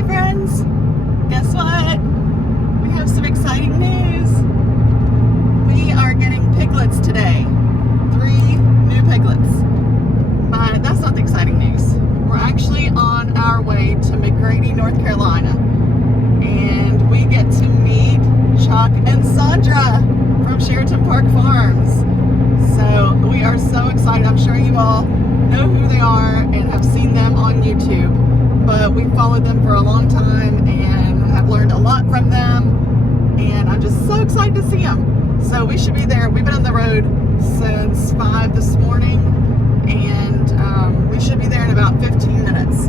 Hi friends, guess what? We have some exciting news. We are getting piglets today. 3 new piglets. But that's not the exciting news. We're actually on our way to McGrady, North Carolina. And we get to meet Chuck and Saundra from Sheraton Park Farms. So we are so excited. I'm sure you all know who they are and have seen them on YouTube. But we followed them for a long time and have learned a lot from them. And I'm just so excited to see them. So we should be there. We've been on the road since 5 this morning. And we should be there in about 15 minutes.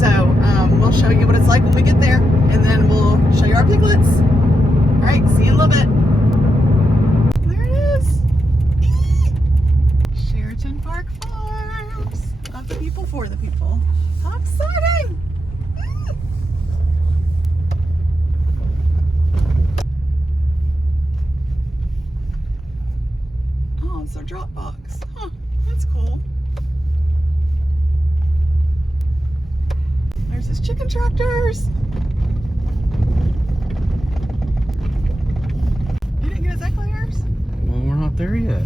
So we'll show you what it's like when we get there. And then we'll show you our piglets. All right, see you in a little bit. There it is. Sheraton Park Farms. Of the people, for the people. How exciting! Oh, it's their drop box. Huh, that's cool. There's his chicken tractors. You didn't get his eclairs? Well, we're not there yet.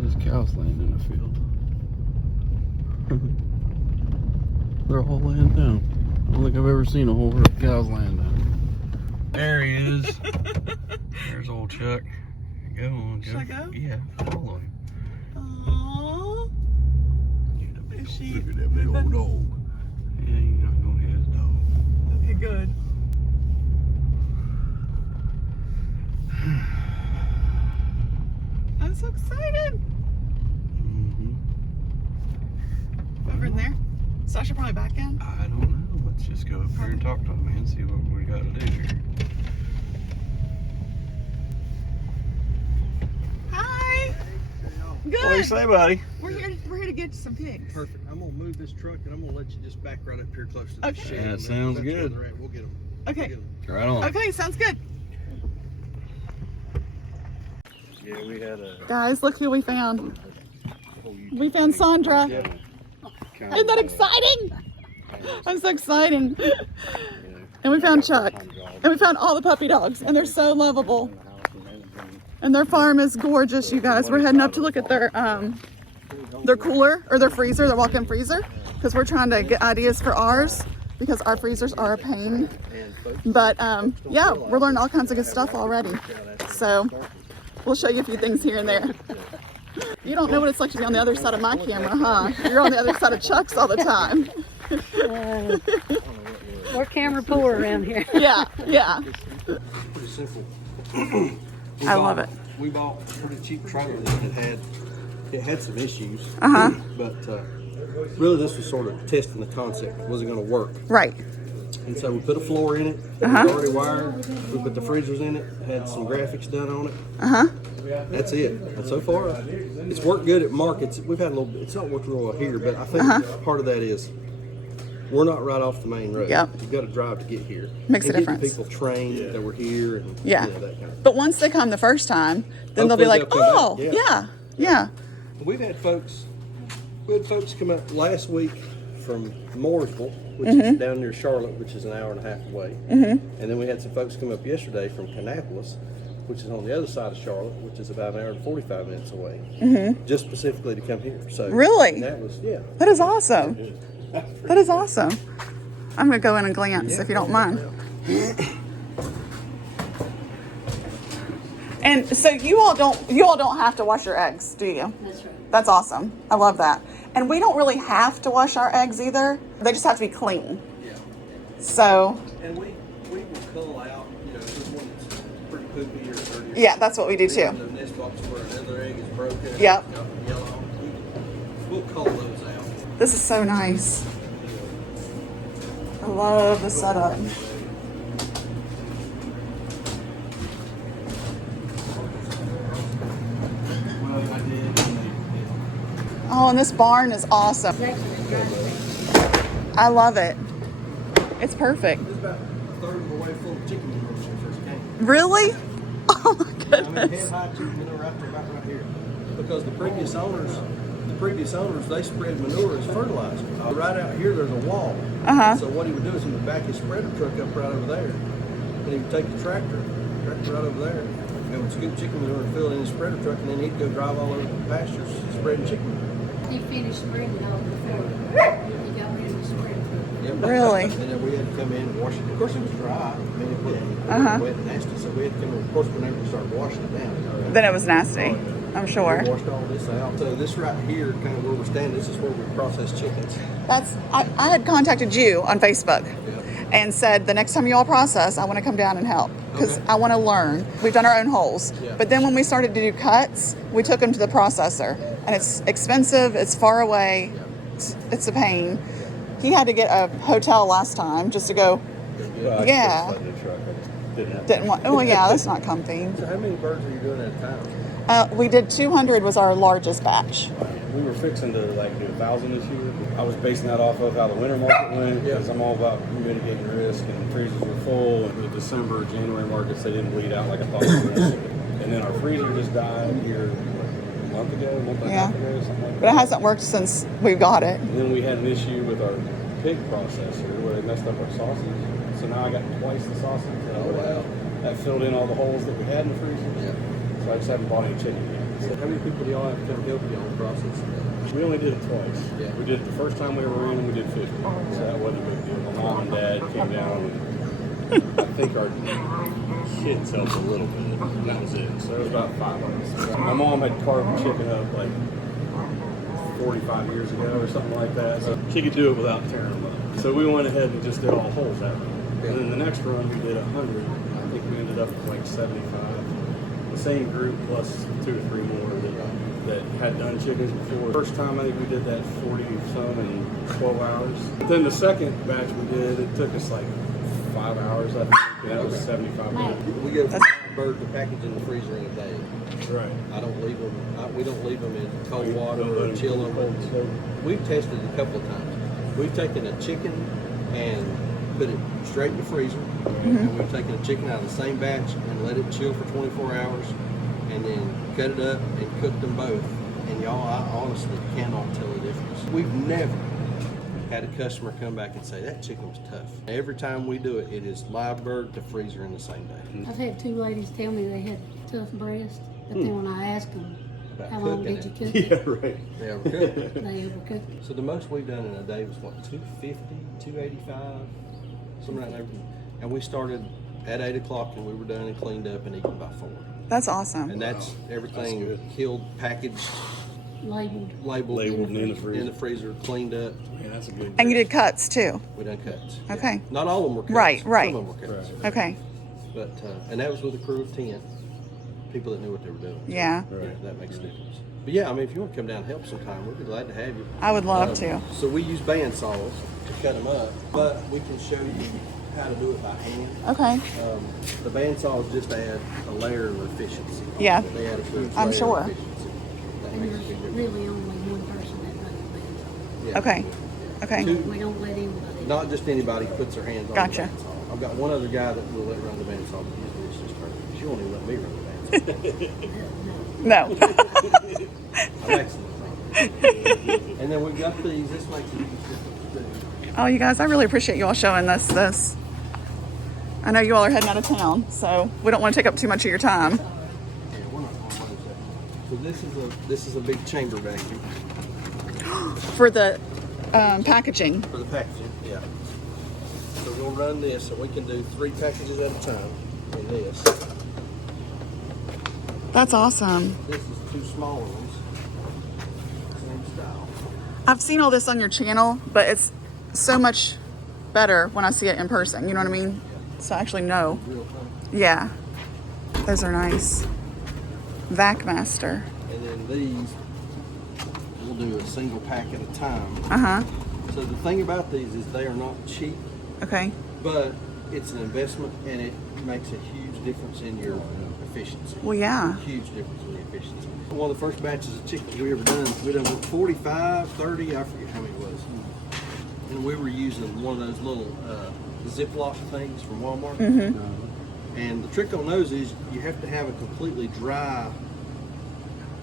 There's cows laying in the field. They're all laying down. I don't think I've ever seen a whole herd of cows laying down. There he is. There's old Chuck. Go on, go. Should I go? Yeah, follow him. Aww. Is she Look at that big old dog. Yeah, you're not gonna hit his dog. Okay, good. I'm so excited. Over in there. So I should probably back in. I don't know. Let's just go up here and talk to him, man. See what we got to do here. Hi. Good. What do you say, buddy? We're here to get some pigs. Perfect. I'm gonna move this truck and I'm gonna let you just back right up here close to the Okay. shed. That sounds good. We'll get them. Okay. Right on. Okay, sounds good. Yeah, we had a. Guys, look who we found. We found Saundra. Isn't that exciting? I'm so excited. And we found Chuck. And we found all the puppy dogs. And they're so lovable. And their farm is gorgeous, you guys. We're heading up to look at their cooler or their freezer, their walk-in freezer. Because we're trying to get ideas for ours. Because our freezers are a pain. But yeah, we're learning all kinds of good stuff already. So we'll show you a few things here and there. You don't know what it's like to be on the other side of my camera, huh? You're on the other side of Chuck's all the time. We're camera poor around here. Yeah, yeah. Pretty simple. I love it. We bought a pretty cheap trailer that had some issues. But really this was sort of testing the concept. Was it going to work? Right. And so we put a floor in it. It was already wired. We put the freezers in it. Had some graphics done on it. That's it. And so far, it's worked good at markets. We've had a little. It's not worked real well here, but I think part of that is we're not right off the main road. Yep. You've got to drive to get here. Makes a and difference. Getting people trained that we're here and Yeah. that kind of. But once they come the first time, then they'll be like, Hopefully they'll oh, come back. yeah. We've had folks. We had folks come up last week from Mooresville, which is down near Charlotte, which is an hour and a half away. And then we had some folks come up yesterday from Kannapolis, which is on the other side of Charlotte, which is about an hour and 45 minutes away, just specifically to come here. So Really? that was That is awesome. That is awesome. I'm going to go in and glance if you don't mind. And so you all don't have to wash your eggs, do you? That's right. That's awesome. I love that. And we don't really have to wash our eggs either. They just have to be clean. Yeah. So, And we will cull out, this one that's pretty poopy or dirty. yeah, that's what we do too. The nest box where another egg is broken. Yep. Got yellow. We'll cull those out. This is so nice. I love the setup. Oh, and this barn is awesome. I love it. It's perfect. It's about a third of the way full of chicken when we first came. Really? Oh my I mean, goodness. head high chicken, right here. Because the previous owners the previous owners, they spread manure as fertilizer. Right out here, there's a wall. So what he would do is he would back his spreader truck up right over there, and he would take the tractor right over there, and would scoop chicken manure and fill it in his spreader truck, and then he'd go drive all over the pastures spreading chicken manure. He finished spreading it all before he got rid of the spreader. Yep. Really? And then we had to come in and wash it. Of course, it was dry. I mean, it was wet and nasty, so we had to come in. Of course, whenever we started washing it down, Then it was nasty, I'm sure. we washed all this out. So this right here, kind of where we're standing, this is where we process chickens. I had contacted you on Facebook and said the next time you all process, I want to come down and help because I want to learn. We've done our own holes, but then when we started to do cuts, we took them to the processor, and it's expensive. It's far away. It's a pain. He had to get a hotel last time just to go. Yeah. Didn't want. Oh yeah, that's not comfy. So how many birds are you doing at a time? We did 200 was our largest batch. We were fixing to like do 1,000 this year. I was basing that off of how the winter market went because I'm all about mitigating risk, and the freezers were full. And the December, January markets, they didn't bleed out like I thought they were. And then our freezer just died here a month and a half ago, something like that. But it hasn't worked since we got it. And then we had an issue with our pig processor where they messed up our sausage. So now I got twice the sausage. That filled in all the holes that we had in the freezer. So I just haven't bought any chicken yet. So how many people do y'all have to come help you on the process? We only did it twice. Yeah. We did it the first time we were in, and we did 50. So that wasn't a big deal. My mom and dad came down, and I think our kids helped a little bit, and that was it. So it was about 5 of us. My mom had carved chicken up like 45 years ago or something like that, so she could do it without tearing them up. So we went ahead and just did all holes that way. And then the next run we did 100. I think we ended up with like 75. The same group plus 2 or 3 more that had done chickens before. First time I think we did that 40 some in 12 hours. But then the second batch we did, it took us like 5 hours, I think, and that was 75 minutes. We get 5 birds to package in the freezer in a day. Right. I don't leave them. We don't leave them in cold water or chill them. We've tested it a couple of times. We've taken a chicken and put it straight in the freezer, and we've taken a chicken out of the same batch and let it chill for 24 hours, and then cut it up and cooked them both. And y'all, I honestly cannot tell the difference. We've never had a customer come back and say that chicken was tough. Every time we do it, it is live bird to freezer in the same day. I've had 2 ladies tell me they had tough breasts, but then when I asked them, About how long cooking did you it. cook it? Yeah, right. They overcooked it. They overcooked it. So the most we've done in a day was what, 250, 285, something like that. And we started at 8 o'clock, and we were done and cleaned up and eaten by 4. That's awesome. And that's everything That's killed, packaged, labeled in the freezer, cleaned up. Yeah, that's a good. And you did cuts too. We done cuts. Okay. Yeah. Not all of them were cuts. Right. Some of them were cuts. Right. Okay. But and that was with a crew of 10 people that knew what they were doing. Yeah. Right. That makes a difference. But yeah, I mean, if you want to come down and help sometime, we'd be glad to have you. I would love to. So we use band saws to cut them up, but we can show you how to do it by hand. Okay. The band saws just add a layer of efficiency. Yeah. They add a huge I'm layer sure. of efficiency. That And makes a there's big difference. really only one person that runs Yeah. Okay. Okay. the band. We don't let anybody. Not just anybody puts their hands on Gotcha. the band saw. I've got one other guy that will let run the band saw, but usually it's just her. She won't even let me run the band saw. No. I'm excellent. And then we've got these. This makes it easy. Oh, you guys, I really appreciate you all showing us this. I know you all are heading out of town, so we don't want to take up too much of your time. Yeah, we're not going to lose that. So this is a big chamber vacuum For the packaging. for the packaging. Yeah. So we'll run this, so we can do 3 packages at a time in this. That's awesome. This is 2 smaller ones. Same style. I've seen all this on your channel, but it's so much better when I see it in person. You know what I mean? So I actually know. Real fun. Yeah. Those are nice. Vac Master. And then these, we'll do a single pack at a time. Uh-huh. So the thing about these is they are not cheap, Okay. but it's an investment, and it makes a huge difference in your efficiency. Well, yeah. Huge difference in the efficiency. One of the first batches of chickens we ever done, we done 45, 30, I forget how many it was. And we were using one of those little Ziploc things from Walmart. And the trick on those is you have to have a completely dry,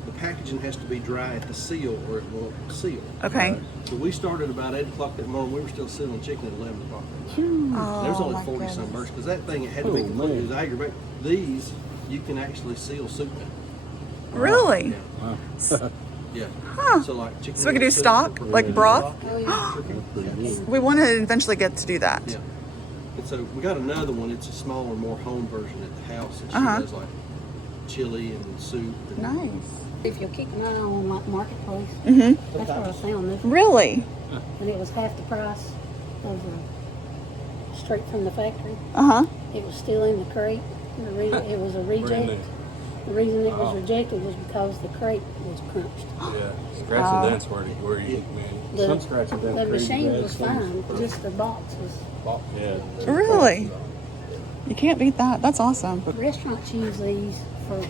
the packaging has to be dry at the seal or it won't seal. Okay. So we started about 8 o'clock that morning. We were still sealing chicken at 11 o'clock. Oh, There's only my 40 goodness. some birds because that thing, it had to be completely, it was aggravating. These, you can actually seal soup in. Really? Wow. Yeah. Huh. So like chicken. So we could do noodle soup, stock, like broth? Oh, yeah. We want to eventually get to do that. Yeah. And so we got another one. It's a smaller, more home version at the house. And she Uh-huh. does like chili and soup. And Nice. If you'll keep an eye on like Marketplace, Mm-hmm. that's where I found this. Really? And it was half the price of straight from the factory. Uh-huh. It was still in the crate. It was a reject. The reason it was rejected was because the crate was crunched. Yeah, scratch and dents where you man. The, Some scratch and dents. the crazy machine bad, was some fine, perfect. just the box was. Yeah. Really? You can't beat that. That's awesome. Restaurants use these for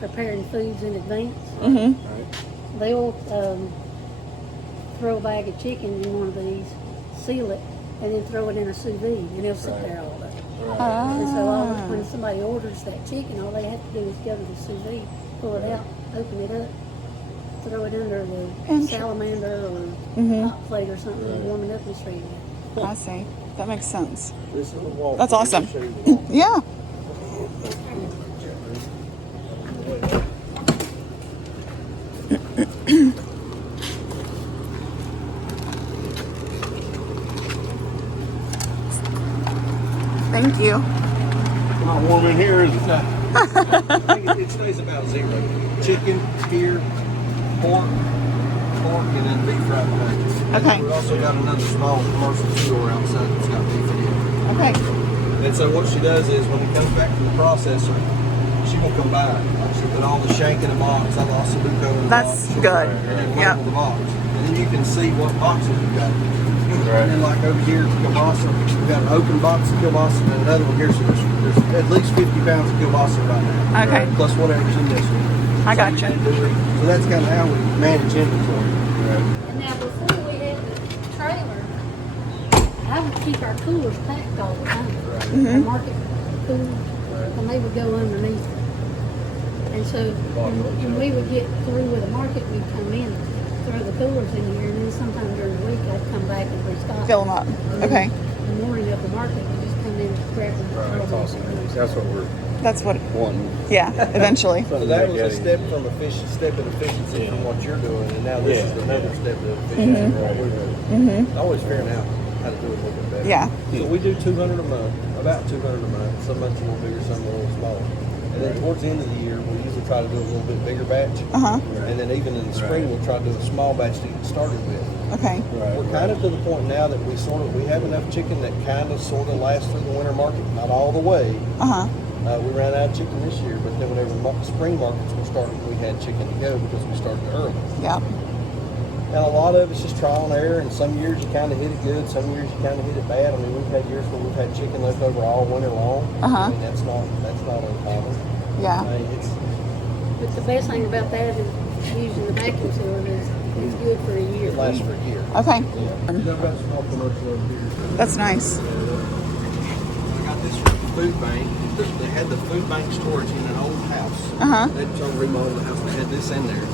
preparing foods in advance. Mm-hmm. Right. They'll throw a bag of chicken in one of these, seal it, and then throw it in a sous vide, and it'll sit there all day. Right. And so when somebody orders that chicken, all they have to do is go to the sous vide, pull it out, open it up, throw it under the salamander or hot plate or something, and warm it up and it's ready. I see. That makes sense. This is the wall. That's awesome. I'll show you the wall. Yeah. Thank you. Not warm in here, is it? I think it stays about 0. Chicken, here, pork, and then beef right behind. Okay. We also got another small commercial store outside that's got beef in it. Okay. And so what she does is when it comes back from the processor, she will come by. She'll put all the shank in a box, all the ossobuco in a That's box. good. And then Yep. label the box. And then you can see what boxes you got. Right. And then like over here at kielbasa, we've got an open box of kielbasa and another one here. So there's at least 50 pounds of kielbasa right now. Okay. Plus whatever's in this one. I gotcha. So that's kind of how we manage inventory. And now before we had the trailer, I would keep our coolers packed all the time. The market coolers, and they would go underneath. And so when we would get through with the market, we'd come in, throw the coolers in here, and then sometime during the week I'd come back and restock. Fill them up. And then Okay. The morning of the market, we just come in, grab them. throw That's them awesome. in. That's what we're That's what. wanting. Yeah. Eventually. So that was a step from efficiency from what you're doing, and now this is another step of efficiency from what we're doing. Always figuring out how to do it a little bit better. Yeah. So we do 200 a month, about 200 a month. Some months a little bigger, some a little smaller. And then towards the end of the year, we usually try to do a little bit bigger batch. Uh-huh. And then even in the spring, we'll try to do a small batch to get started with. Okay. We're kind of to the point now that we have enough chicken that kind of sort of lasts through the winter market, not all the way. Uh-huh. We ran out of chicken this year, but then whenever spring markets were starting, we had chicken to go because we started early. Yeah. And a lot of it's just trial and error, and some years you kind of hit it good, some years you kind of hit it bad. I mean, we've had years where we've had chicken left over all winter long. Uh-huh. I mean, that's not uncommon. Yeah. I mean, But the best thing about that is using the vacuum sealer is it's good for a year. it lasts for a year. Okay. Yeah. We've got a small commercial over here. That's nice. I got this from the food bank. They had the food bank storage in an old house. Uh-huh. They tried to remodel the house. They had this in there.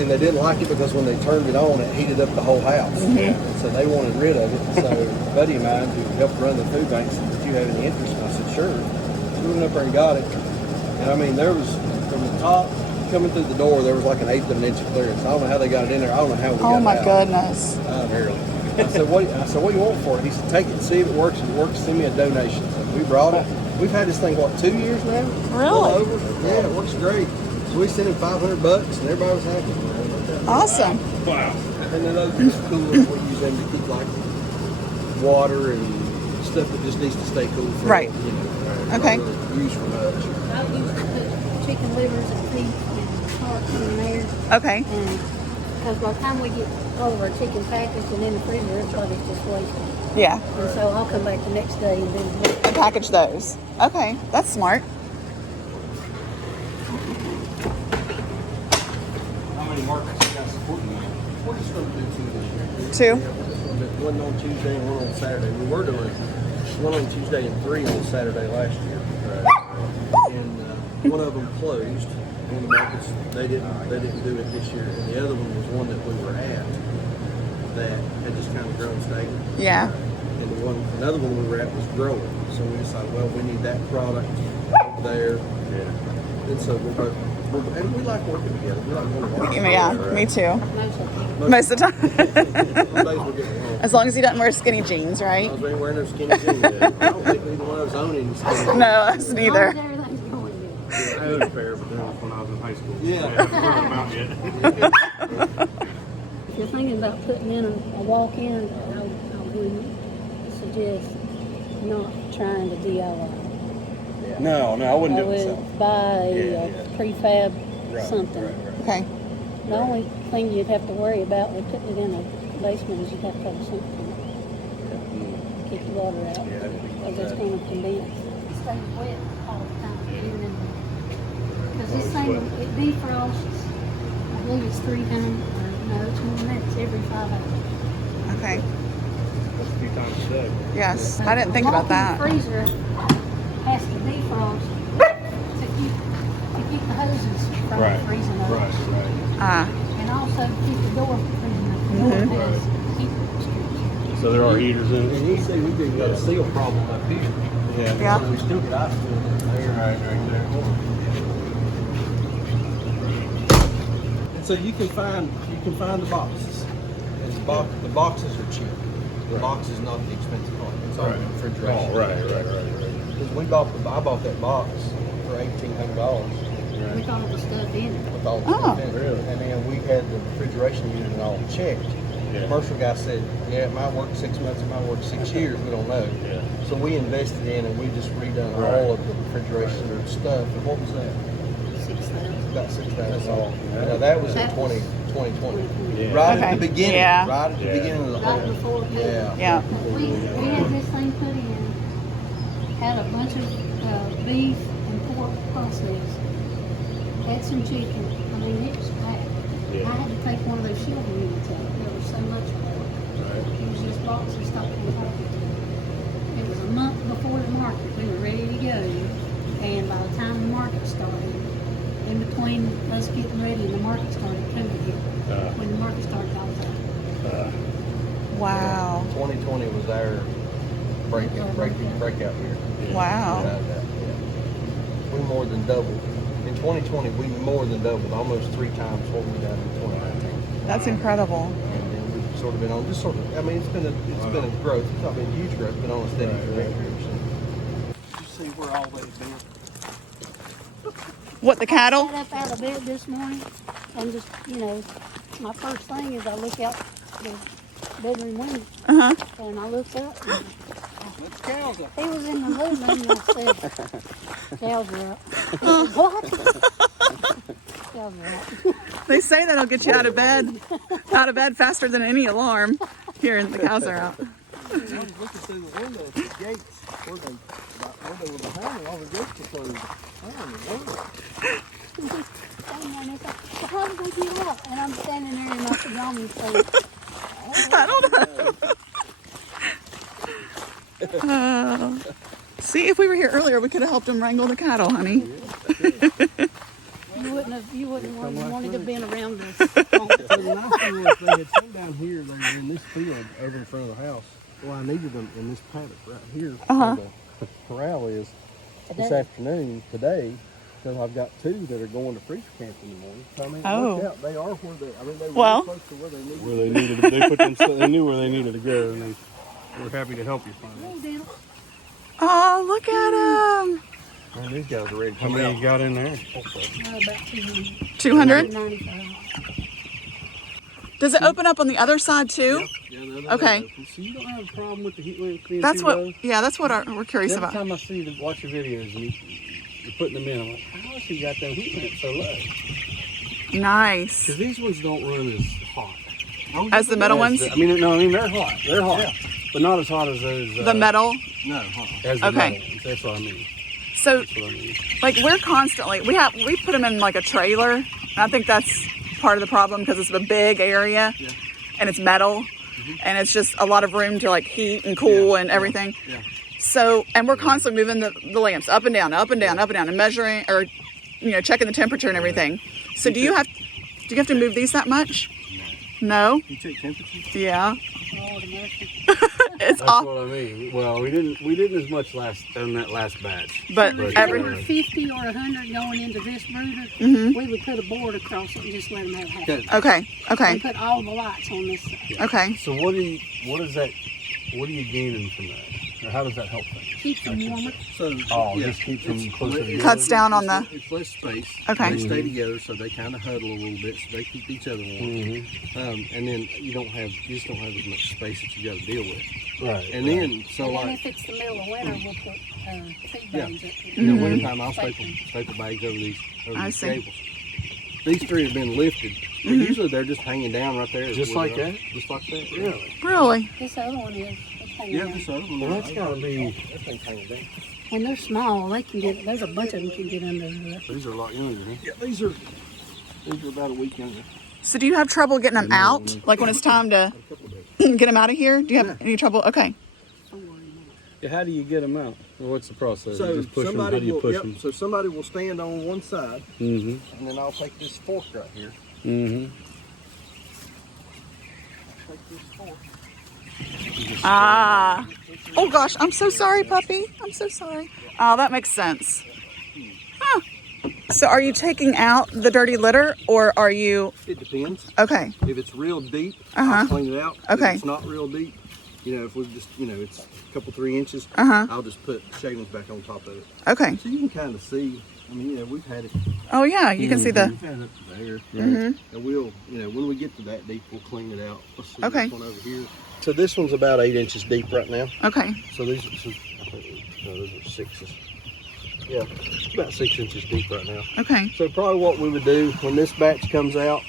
And they didn't like it because when they turned it on, it heated up the whole house. And so they wanted rid of it. So a buddy of mine who helped run the food bank said, "Did you have any interest?" And I said, "Sure." So we went up there and got it. And I mean, there was, from the top coming through the door, there was like an 1/8 of an inch of clearance. I don't know how they got it in there. I don't know how we got Oh it my out. goodness. Barely. I said, what do you want for it? He said, take it and see if it works. If it works, send me a donation. So we brought it. We've had this thing, 2 years now? Really? All over. Yeah, it works great. So we sent him $500 and everybody was happy. Awesome. Wow. And then those are just coolers. We use them to keep like water and stuff that just needs to stay cool for Right. Okay. Not really use for much. I used to put chicken livers and feet and hearts in there. Okay. And because by the time we get all of our chicken packaged and in the freezer, it's like it's just wasted. Yeah. And so I'll come back the next day and then And package those. Okay. That's smart. How many markets you guys supporting now? We're just going to do 2 this year. 2? One on Tuesday and one on Saturday. We were doing one on Tuesday and 3 on Saturday last year. And one of them closed. on the markets. They didn't do it this year. And the other one was one that we were at that had just kind of grown stagnant. Yeah. And another one we were at was growing. So we decided, well, we need that product over there. Yeah. And so and we like working together. We like going to work. Yeah, me too. Most of the time. Most of the time. Some days we're getting along. As long as he doesn't wear skinny jeans, right? I was wearing those skinny jeans. I don't think either one of us own any skinny jeans. No, us neither. Everything's going good. I had a pair, but that was when I was in high school. Yeah. I haven't worn them out yet. If you're thinking about putting in a walk-in, I wouldn't suggest not trying to DIY. No, I wouldn't I do it myself. would buy a prefab something. Okay. The only thing you'd have to worry about with putting it in a basement is you'd have to have a sink pump to keep the water out. Because it's going to condense. It stays wet all the time, even in because this thing, it defrosts, I believe it's 3 times, or no, it's more than that, it's every 5 hours. Okay. That's a few times a day. Yes. I didn't think about that. The freezer has to defrost to keep the hoses from freezing over. Right. And also to keep the door from freezing over. The door has heat restrictions. So there are heaters in And you see, we did got a seal problem up here. Yeah. So we still got ice field there. Right there. And so you can find the boxes. And the boxes are cheap. The box is not the expensive part. It's all the refrigeration. Oh, right. Because I bought that box for $1,800 We thought it was stuff in it. with all the Oh. stuff in it. Really? And then we had the refrigeration unit and all checked. The Yeah. commercial guy said, yeah, it might work 6 months, it might work 6 years, we don't know. Yeah. So we invested in and we just redone all of the refrigeration stuff. And what was that? 6,000. About $6,000. Yeah. Now that was in That was 2020. Yeah. Right Okay. at the beginning. Yeah. Right at the Yeah. beginning of the Right whole. before it hit. Yeah. Yeah. We had this thing put in, had a bunch of beef and pork processed, had some chicken. I mean, it was packed. Yeah. I had to take one of those shelving units out. There was so much of it. It was just boxes stuck in the pocket. It was a month before the market. We were ready to go. And by the time the market started, in between us getting ready and the market started, COVID hit. When the market started, I was out. Wow. 2020 was our breakout year. Wow. Yeah. We more than doubled. In 2020, we more than doubled, almost 3 times what we done in 2019. That's incredible. And then we've sort of been on just sort of. I mean, it's been a growth. It's not been a huge growth, but on a steady trajectory. You see where all they've been. What, the cattle? Got up out of bed this morning and just, my first thing is I look out the bedroom window Uh-huh. and I looked up and Let's cows up. he was in the living room and I said, cows are up. I said, what? Cows are up. They say that'll get you out of bed faster than any alarm. Hearing the cows are out. I was looking through the window at the gates where they were behind, and all the gates were closed. I don't know. And I said, well, how did they get out? And I'm standing there in my pajamas saying, I don't know. See, if we were here earlier, we could have helped them wrangle the cattle, honey. you wouldn't wanted to have been around us. So the nice thing was they had come down here, they were in this field over in front of the house. Well, I needed them in this paddock right here where the corral is this afternoon, today, because I've got 2 that are going to freezer camp in the morning. So I mean, it worked out. They are where they were Well. close to where they needed. Where they needed, they knew where they needed to go, and they were happy to help you find it. Oh, look at them. Man, these guys are ready to How come many out. you got in there? About 200. 200? 95. Does it open up on the other side too? Yeah, Okay. So you don't have a problem with the heat lamps being That's too what, low? yeah, that's what we're curious Every about. time I see you watch your videos and you're putting them in, I'm like, how has he got them heat lamps so low? Nice. Because these ones don't run as hot. As the metal ones? they're hot. They're hot. But not as hot as those. The metal? No, As the Okay. metal ones. That's what I mean. So, That's what I mean. like, we're constantly, we put them in like a trailer. And I think that's part of the problem because it's a big area and it's metal and it's just a lot of room to like heat and cool and everything. Yeah. So, and we're constantly moving the lamps up and down, up and down, up and down and measuring or checking the temperature and everything. So do you have to move these that much? No. You take temperature? Yeah. Oh, the mercy. It's That's off. what I mean. Well, we didn't as much on that last batch. But If every they were 50 or 100 going into this brooder, we would put a board across it and just let them have half. Okay. Okay. We put all the lights on this side. Okay. So what are you gaining from that? Or how does that help things? Keep them warmer. So, Just keeps them closer together. Cuts down on the. It's less space. Okay. They stay together, so they kind of huddle a little bit, so they keep each other warm. And then you just don't have as much space that you got to deal with. Right. And then, so And then like, if it's the middle of winter, we'll put feed Yeah. bags up here. wintertime, I'll staple bags over these I see. cables. These three have been lifted. But usually they're just hanging down right there. Just like that? Just like that. Really? Really? This other one is. It's hanging Yeah, down. this other one. Well, that's gotta be. That thing's hanging down. When they're small, they can get. There's a bunch of them can get under there. These are a lot younger, huh? Yeah, these are about a week younger. So do you have trouble getting them out? Like when it's time to A couple of days. get them out of here? Do you have any trouble? Okay. Yeah, how do you get them out? Well, what's the process? So you just push them. How somebody do you will, push yep, them? so somebody will stand on one side, Mm-hmm. and then I'll take this fork right here. Mm-hmm. Take this fork. Ah. Oh gosh, I'm so sorry, puppy. I'm so sorry. Oh, that makes sense. Huh. So are you taking out the dirty litter or are you... It depends. Okay. If it's real deep, I'll clean it out. Okay. If it's not real deep, if we just, it's a couple, 3 inches, Uh-huh. I'll just put shavings back on top of it. Okay. So you can kind of see, we've had it Oh yeah, you can see the... We've had it there. And we'll, when we get to that deep, we'll clean it out. Let's see Okay. this one over here. So this one's about 8 inches deep right now. Okay. So these are, those are 6s. Yeah, it's about 6 inches deep right now. Okay. So probably what we would do when this batch comes out,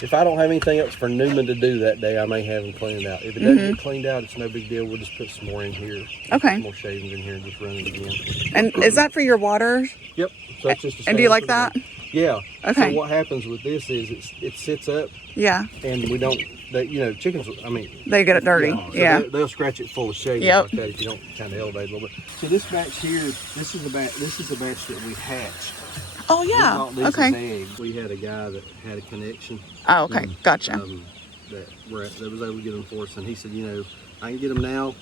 if I don't have anything else for Newman to do that day, I may have him clean it out. If it doesn't get cleaned out, it's no big deal. We'll just put some more in here. Okay. Some more shavings in here and just run it again. And is that for your water? Yep. So it's just a And do you like standard that? for the day. Yeah. Okay. So what happens with this is it sits up Yeah. and we don't, chickens, They get it dirty. so Yeah. they'll scratch it full of shavings Yep. like that if you don't kind of elevate a little bit. So this batch here, this is the batch that we hatched. Oh We yeah. bought these Okay. as eggs. We had a guy that had a connection Oh, okay. Gotcha. that was able to get them for us, and he said, I can get them now.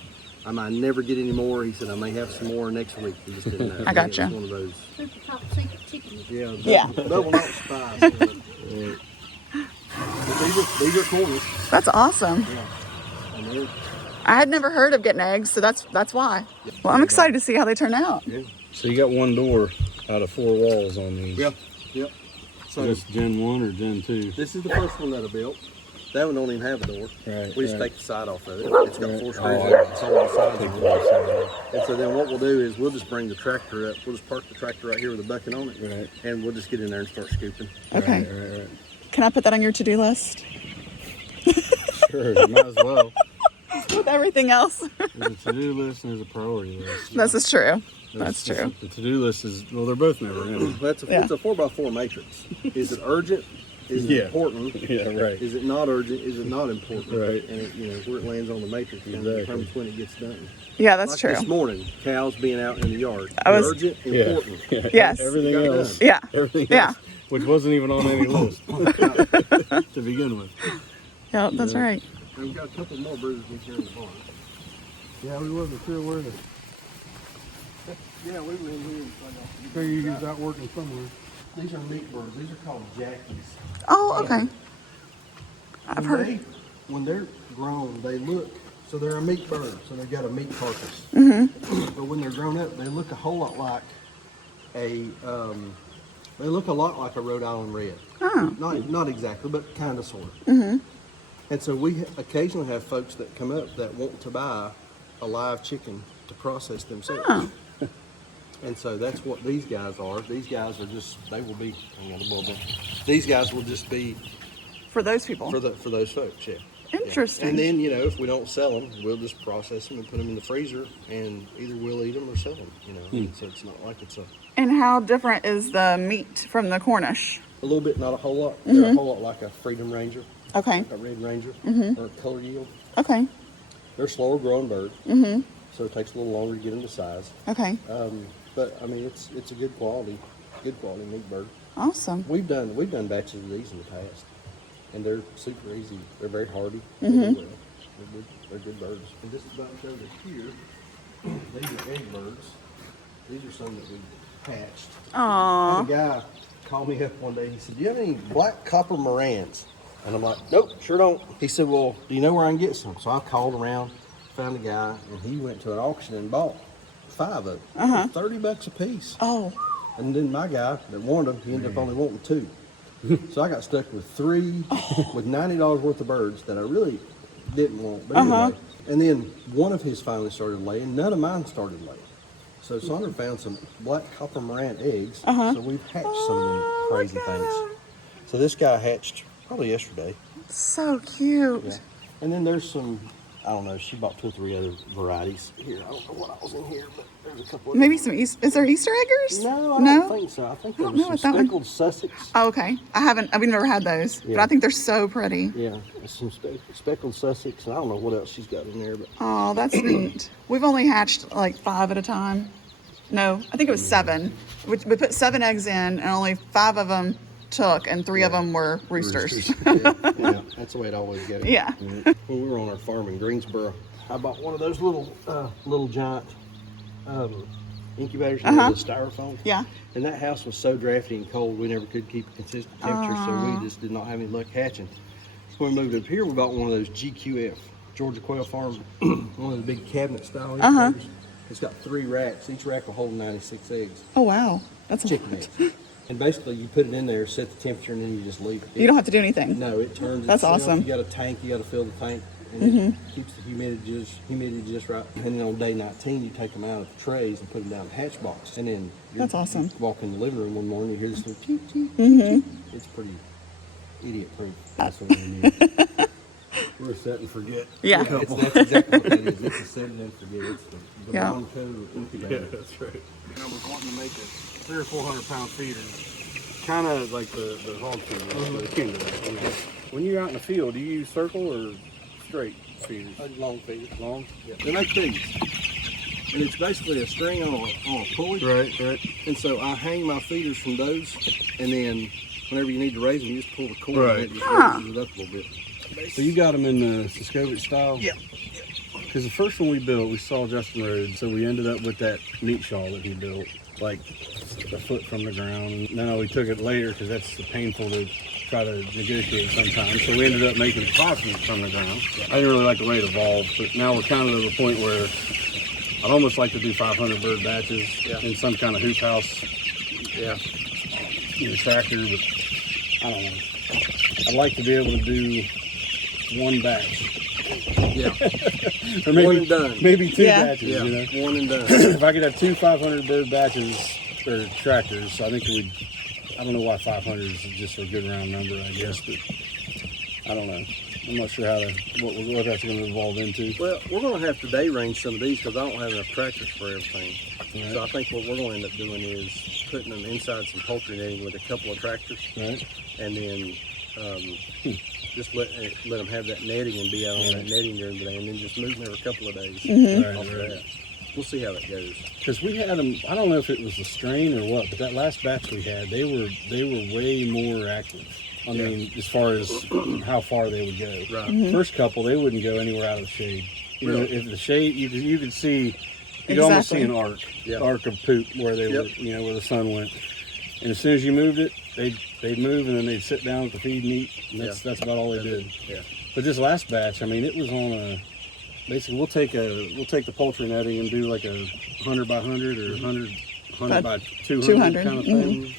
I might never get any more. He said, I may have some more next week. He just didn't know. I gotcha. It was one of those. Super top secret chicken. Yeah. Double not spice. But these are corners. That's awesome. Yeah. And they're, I had never heard of getting eggs, so that's why. Well, I'm excited to see how they turn out. yeah. So you got one door out of 4 walls on these. Yep. Yep. So So this Gen 1 or Gen 2? this is the first one that I built. That one don't even have a door. Right, We just right. take the side off of it. It's got 4 screws in it. It's on the sides of it. And so then what we'll do is we'll just bring the tractor up. We'll just park the tractor right here with a bucket on it. Right. And we'll just get in there and start scooping. Okay. Right. Can I put that on your to-do list? Sure, you might as well. With everything else. There's a to-do list and there's a priority list. This is true. There's- That's true. The to-do list is, well, they're both never ending. It's a 4x4 matrix. Is it urgent? Is it Yeah. important? Yeah, right. Is it not urgent? Is it not important? Right. And it, where it lands on the matrix kind of Exactly. determines when it gets done. Yeah, that's Like true. this morning, cows being out in the yard. I was- Urgent, Yeah. important. Yeah. Yes. Everything Got it else. done. Yeah. Everything Yeah. else, which wasn't even on any list to begin with. Yep, that's right. And we've got a couple more bruises in here in the barn. Yeah, we wasn't sure where to. Yeah, we were in here. Figure you was out working somewhere. These are meat birds. These are called jackies. Oh, okay. I've heard. When they're grown, they look, so they're a meat bird, so they've got a meat carcass. But when they're grown up, they look a whole lot like a Rhode Island red. Oh. Not exactly, but kind of, sort of. And so we occasionally have folks that come up that want to buy a live chicken to process themselves. Oh. And so that's what these guys are. These guys are just, they will be, hang on a little bit. These guys will just be For those people. for those folks, yeah. Interesting. And then, if we don't sell them, we'll just process them and put them in the freezer, and either we'll eat them or sell them, So it's not like it's a And how different is the meat from the Cornish? little bit, not a whole lot. They're a whole lot like a Freedom Ranger, Okay. a Red Ranger, or a Color Yield. Okay. They're slower growing bird, so it takes a little longer to get them to size. Okay. But I mean, it's a good quality. good quality meat bird. Awesome. We've done batches of these in the past, and they're super easy. They're very hardy. They Mm-hmm. do well. They're good birds. And just about over here, these are egg birds. These are some that we hatched. Aww. And a guy called me up one day. He said, "Do you have any black copper Morans?" And I'm like, "Nope, sure don't." He said, "Well, do you know where I can get some?" So I called around, found a guy, and he went to an auction and bought 5 of them. For $30 a piece. Oh. And then my guy that wanted them, he ended up only wanting 2. So I got stuck with 3 with $90 worth of birds that I really didn't want. But anyway, and then one of his finally started laying. None of mine started laying. So Saundra found some black copper Moran eggs. So we've hatched some of them crazy things. So this guy hatched probably yesterday. So cute. Yeah. And then there's some, I don't know, she bought 2 or 3 other varieties. Here, I don't know what else in here, but there's a couple of Maybe some is there Easter eggers? No, I don't think so. I think there was know some what that one- speckled Sussex. Oh, okay. I've never had those, but Yeah. I think they're so pretty. Yeah, some speckled Sussex, and I don't know what else she's got in there, but Oh, that's neat. We've only hatched like 5 at a time. No, I think it was 7. We put 7 eggs in, and only 5 of them took, and 3 of them were roosters. yeah, that's the way it always goes. Yeah. When we were on our farm in Greensboro, I bought one of those little giant incubators, with styrofoam. Yeah. And that house was so drafty and cold, we never could keep a consistent temperature, so we just did not have any luck hatching. So when we moved up here, we bought one of those GQF, Georgia Quail Farm, one of the big cabinet style incubators. It's got 3 racks. Each rack will hold 96 eggs. Oh wow, that's a Chicken lot. eggs. And basically, you put it in there, set the temperature, and then you just leave it. You don't have to do anything. No, it turns That's itself. awesome. You got a tank, you got to fill the tank, and it keeps the humidity just right. And then on day 19, you take them out of the trays and put them down in the hatch box. And then That's awesome. You walk in the living room one morning, you hear this little cheep, cheep, cheep. It's pretty idiot-proof. That's what we need. We're a set and forget. Yeah. That's exactly what it is. It's a set and forget. It's the Yeah. long code incubator. Yeah, that's right. I was wanting to make a 300 or 400 pound feeder, kind of like the hog feeder, the king of that. You know. When you're out in the field, do you use circle or straight feeders? Long feeder. Long? Yeah. They make these. And it's basically a string on a pulley. Right. And so I hang my feeders from those, and then whenever you need to raise them, you just pull the cord and it just raises it up a little bit. So you got them in the Siskovich style? Yeah. Because the first one we built, we saw Justin Rhodes, so we ended up with that meat shawl that he built, like a foot from the ground. And then we took it later because that's painful to try to negotiate sometimes. So we ended up making it 5 feet from the ground. I didn't really like the way it evolved, but now we're kind of at the point where I'd almost like to do 500 bird batches in some kind of hoop house. Yeah. In a tractor, but I don't know. I'd like to be able to do 1 batch. Yeah. Or maybe, One and done. Maybe 2 Yeah. batches, Yeah. you know? 1 and done. If I could have 2 500 bird batches or tractors, I think I don't know why 500 is just a good round number, I guess, but I don't know. I'm not sure what that's going to evolve into. Well, we're going to have to day range some of these because I don't have enough tractors for everything. Right. So I think what we're going to end up doing is putting them inside some poultry netting with a couple of tractors, Right? and then just let them have that netting and be out on that netting during the day, and then just move them every couple of days Right, off of right. that. We'll see how that goes. Because we had them, I don't know if it was the strain or what, but that last batch we had, they were way more active. I mean, as far as how far they would go. Right. First couple, they wouldn't go anywhere out of the shade. You know, if the shade, you could see, you could almost see an arc of poop where they were, where the sun went. And as soon as you moved it, they'd move and then they'd sit down at the feed and eat. And that's about all they did. Yeah. But this last batch, I mean, it was on basically we'll take the poultry netting and do like a 100 by 100 or 100 by 200 kind of thing.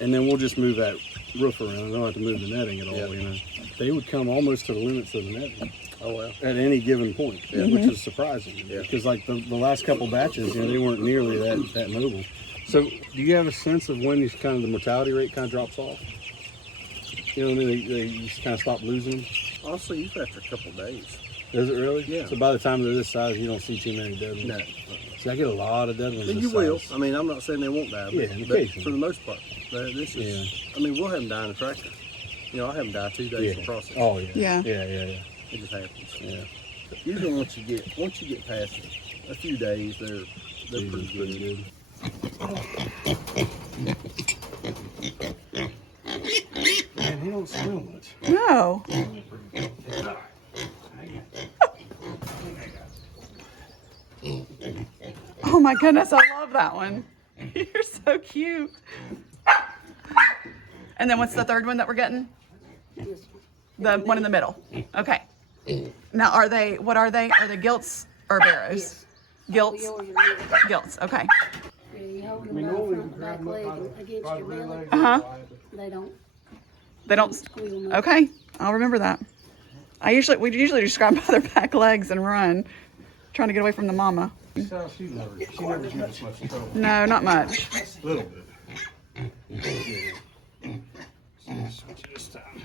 And then we'll just move that roof around. I don't have to move the netting at all, you know. They would come almost to the limits of the netting. Oh, wow. At any given point, which is surprising. Because like the last couple batches, they weren't nearly that mobile. So do you have a sense of when the mortality rate kind of drops off? You know what I mean? They just kind of stop losing them? Honestly, usually after a couple of days. Is it really? Yeah. So by the time they're this size, you don't see too many dead ones? No. See, I get a lot of dead ones this You will. size. I mean, I'm not saying they won't die, but, occasionally. for the most part, this is. I mean, we'll have them die in a tractor. You know, I have them die 2 days in process. Oh yeah. Yeah. Yeah. It just happens. Yeah. Usually, once you get past a few days, they're pretty good. know. Oh my goodness, I love that one. You're so cute. And then what's the third one that we're getting? The one in the middle. Okay. Now what are they? Are they gilts or barrows? Gilts? Gilts, okay. Yeah, you hold them up front and back leg against your belly. Uh-huh. They don't squeal. Okay, I'll remember that. We usually just grab by their back legs and run, trying to get away from the mama. She never gets much trouble. No, not much. A little bit. Switch it this time.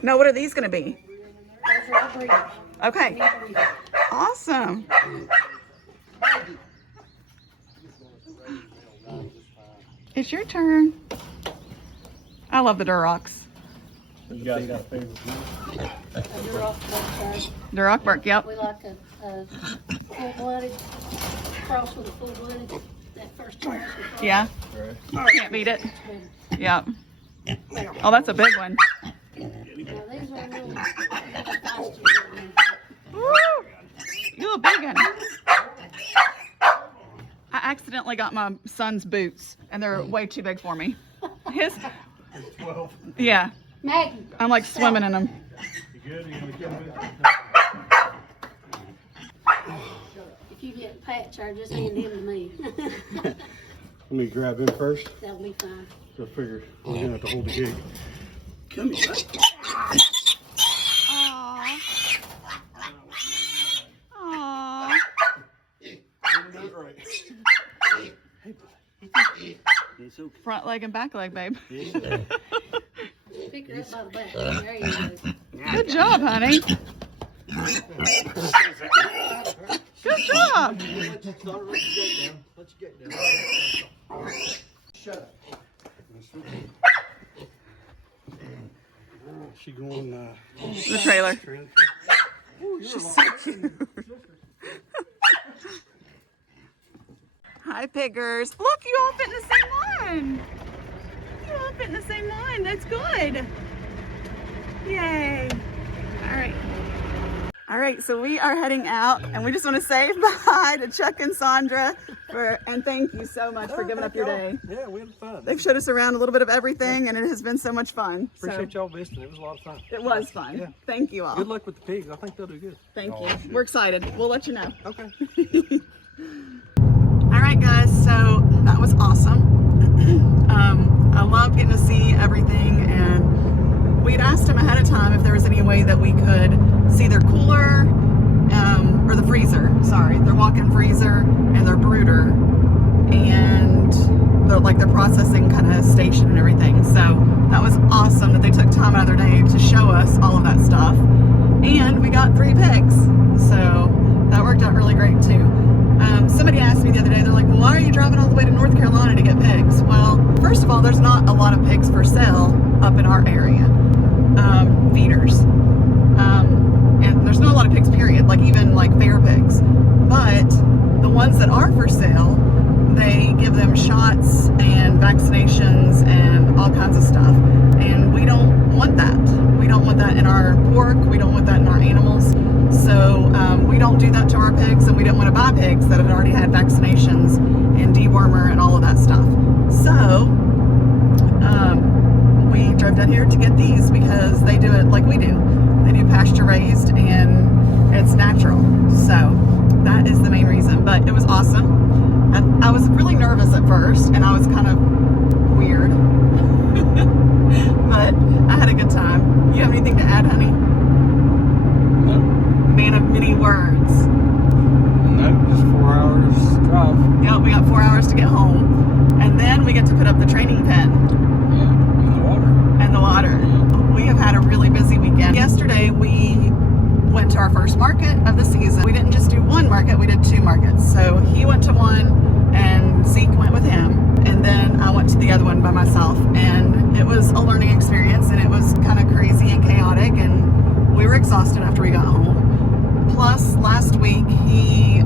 Now, what are these going to be? Those are all breeders. Okay. Awesome. It's your turn. I love the Durocs. You guys got a favorite? Duroc bark, yep. We like a full-blooded cross with a full-blooded. That first choice. Yeah. Right. Can't beat it. Yep. Oh, that's a big one. Now, these are really faster. Woo! You a big one. I accidentally got my son's boots, and they're way too big for me. His, 12. yeah. Maggie. I'm like swimming in them. You good? You gonna get them? If you get a patch, I just hand him to me. Let me grab him first. That'll be fine. So I figured we're gonna have to hold the gig. Come here. Aww. Aww. Didn't do it right. It's okay. Front leg and back leg, babe. Pick her up by the back. There you go. Good job, honey. Good job. Shut up. She going The trailer. She's So cute. Hi, piggers. Look, you all fit in the same line. You all fit in the same line. That's good. Yay. All right. All right, so we are heading out, and we just want to say bye to Chuck and Saundra, and thank you so much for giving up your day. Yeah, we had fun. They've showed us around a little bit of everything, and it has been so much fun. Appreciate y'all visiting. It was a lot of fun. It was fun. Yeah. Thank you all. Good luck with the pigs. I think they'll do good. Thank you. We're excited. We'll let you know. Okay. All right, guys, so that was awesome. I love getting to see everything, and we'd asked them ahead of time if there was any way that we could see their cooler, or the freezer, sorry, their walk-in freezer and their brooder, and their processing kind of station and everything. So that was awesome that they took time out of their day to show us all of that stuff. And we got 3 pigs, so that worked out really great too. Somebody asked me the other day, they're like, well, why are you driving all the way to North Carolina to get pigs? Well, first of all, there's not a lot of pigs for sale up in our area, feeders. And there's not a lot of pigs, period, like even like fair pigs. But the ones that are for sale, they give them shots and vaccinations and all kinds of stuff. And we don't want that. We don't want that in our pork. We don't want that in our animals. So we don't do that to our pigs, and we didn't want to buy pigs that had already had vaccinations and dewormer and all of that stuff. So we drove down here to get these because they do it like we do. They do pasture raised and it's natural. So that is the main reason. But it was awesome. I was really nervous at first, and I was kind of weird. But I had a good time. You have anything to add, honey? No. Man of many words. No, just 4 hours drive. Yep, we got 4 hours to get home. And then we get to put up the training pen. Yeah, in the water. And the water. We have had a really busy weekend. Yesterday we went to our first market of the season. We didn't just do one market, we did 2 markets. So he went to one and Zeke went with him. And then I went to the other one by myself. And it was a learning experience, and it was kind of crazy and chaotic, and we were exhausted after we got home. Plus, last week he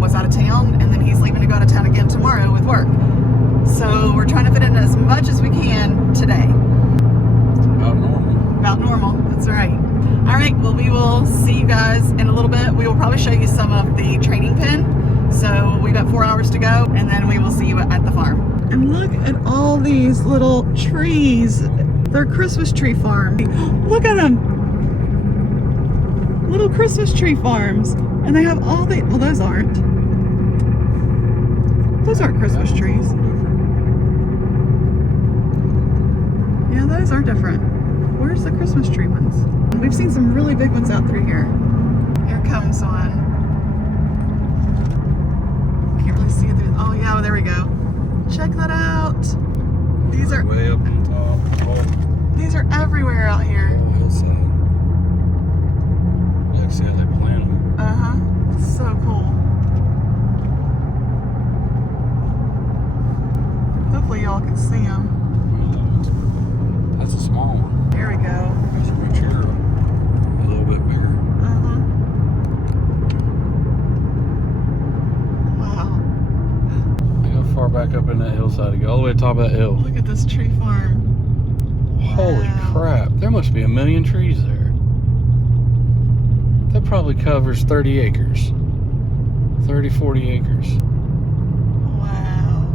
was out of town, and then he's leaving to go out of town again tomorrow with work. So we're trying to fit in as much as we can today. About normal. About normal, that's right. All right, well, we will see you guys in a little bit. We will probably show you some of the training pen. So we've got 4 hours to go, and then we will see you at the farm. And look at all these little trees. They're Christmas tree farm. Look at them. Little Christmas tree farms. And they have all the, well, those aren't. Those aren't Christmas trees. Yeah, those are different. Where's the Christmas tree ones? We've seen some really big ones out through here. Here comes one. Can't really see it through. Oh yeah, there we go. Check that out. These are way up on top. Oh, these are everywhere out here. hillside. You like see how they plant them. Uh-huh. So cool. Hopefully y'all can see them. That's a small one. There we go. That's a Keturah. A little bit bigger. Uh-huh. Wow. Look how far back up in that hillside to go. All the way to the top of that hill. Look at this tree farm. Holy Wow. crap. There must be 1 million trees there. That probably covers 30 acres. 30, 40 acres. Wow.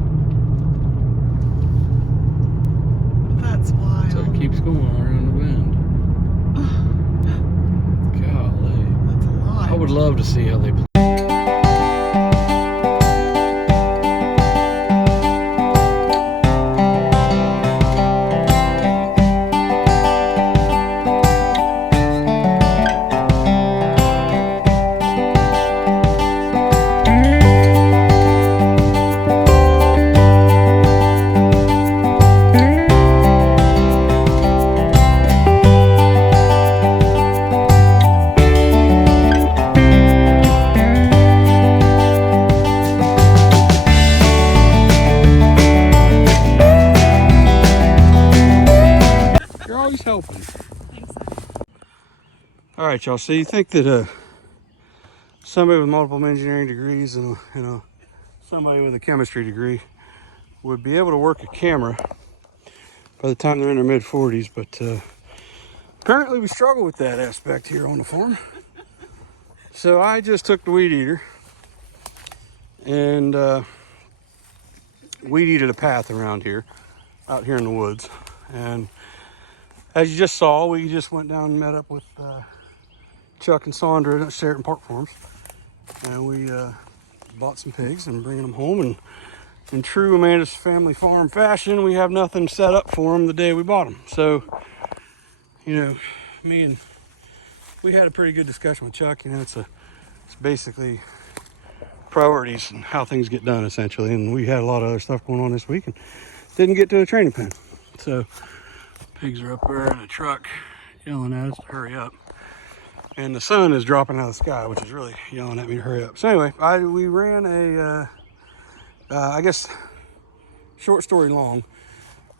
That's wild. So it keeps going around the bend. Golly. That's a lot. I would love to see how they play. You're always helping. All right, y'all. So you think that somebody with multiple engineering degrees and somebody with a chemistry degree would be able to work a camera by the time they're in their mid-40s, but apparently we struggle with that aspect here on the farm. So I just took the weed eater and weed eated a path around here, out here in the woods. And as you just saw, we just went down and met up with Chuck and Saundra at Sheraton Park Farms, and we bought some pigs and bringing them home. And in true Amandus family farm fashion, we have nothing set up for them the day we bought them. So, you know, we had a pretty good discussion with Chuck. You know, it's basically priorities and how things get done, essentially. And we had a lot of other stuff going on this week and didn't get to a training pen. So pigs are up there in a truck yelling at us to hurry up. And the sun is dropping out of the sky, which is really yelling at me to hurry up. So anyway, we ran a, I guess, short story long.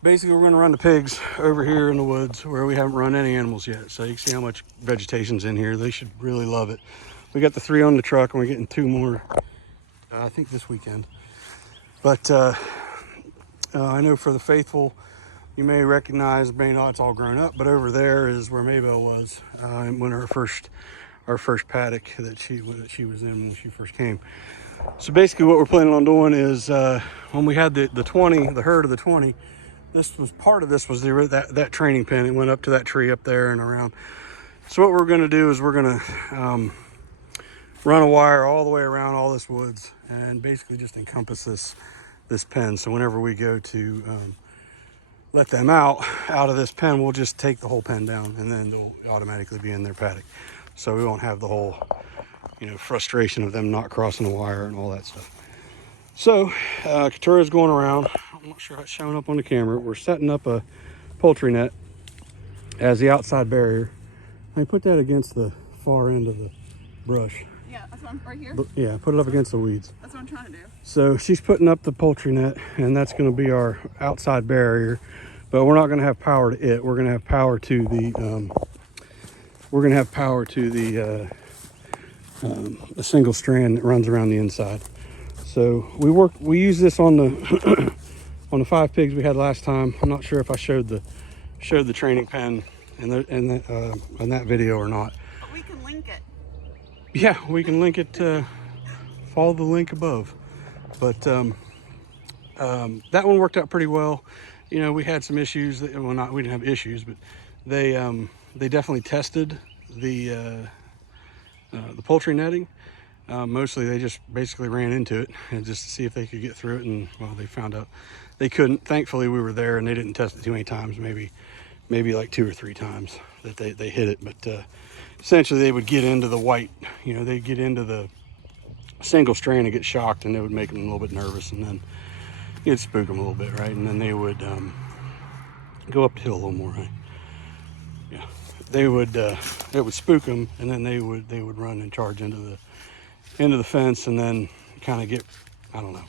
Basically, we're going to run the pigs over here in the woods where we haven't run any animals yet. So you can see how much vegetation's in here. They should really love it. We got the 3 on the truck, and we're getting 2 more, I think, this weekend. But I know for the faithful, you may recognize, may not, it's all grown up, but over there is where Maybelle was when our first paddock that she was in when she first came. So basically what we're planning on doing is when we had the herd of the 20, this was part of this was that training pen. It went up to that tree up there and around. So what we're going to do is we're going to run a wire all the way around all this woods and basically just encompass this pen. So whenever we go to let them out of this pen, we'll just take the whole pen down and then they'll automatically be in their paddock. So we won't have the whole, frustration of them not crossing the wire and all that stuff. So Keturah is going around. I'm not sure how it's showing up on the camera. We're setting up a poultry net as the outside barrier. I put that against the far end of the brush. Yeah, that's what I'm right here. Yeah, put it up against the weeds. That's what I'm trying to do. So she's putting up the poultry net, and that's going to be our outside barrier. But we're not going to have power to it. We're going to have power to the a single strand that runs around the inside. So we use this on the on the 5 pigs we had last time. I'm not sure if I showed the training pen in that video or not. But we can link it. Yeah, we can link it. Follow the link above. But that one worked out pretty well. You know, we had some issues. We didn't have issues, but they definitely tested the poultry netting. Mostly they just basically ran into it and just to see if they could get through it, and well, they found out they couldn't. Thankfully we were there and they didn't test it too many times, maybe like 2 or 3 times that they hit it. But essentially they would get into the white, you know, they'd get into the single strand and get shocked, and it would make them a little bit nervous, and then it'd spook them a little bit, right? And then they would go up the hill a little more, right? Yeah, it would spook them, and then they would run and charge into the fence, and then kind of get, I don't know,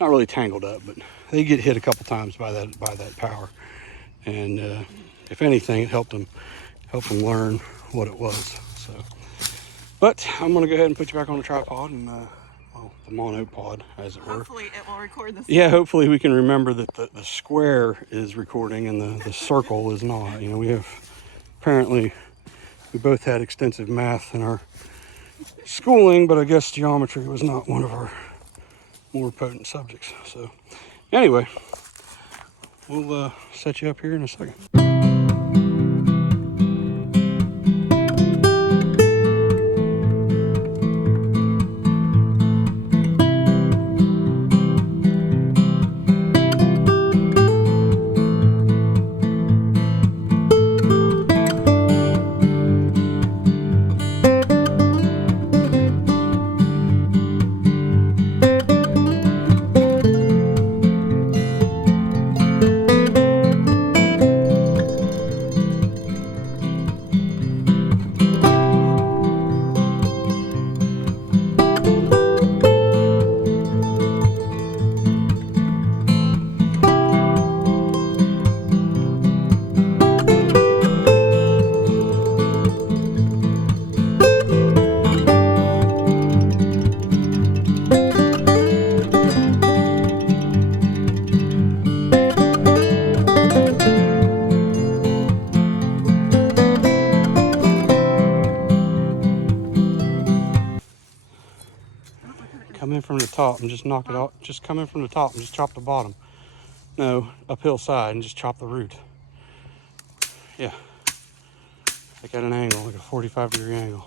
not really tangled up, but they get hit a couple times by that power. And if anything, it helped them learn what it was. So, but I'm gonna go ahead and put you back on the tripod and well, the monopod, as it were. Hopefully it will record this. Yeah, hopefully we can remember that the square is recording and the circle is not. You know, we both had extensive math in our schooling, but I guess geometry was not one of our more potent subjects. So anyway, we'll set you up here in a second. Come in from the top and just knock it off. Just come in from the top and just chop the bottom. No, uphill side and just chop the root. Yeah. Like at an angle, like a 45-degree angle.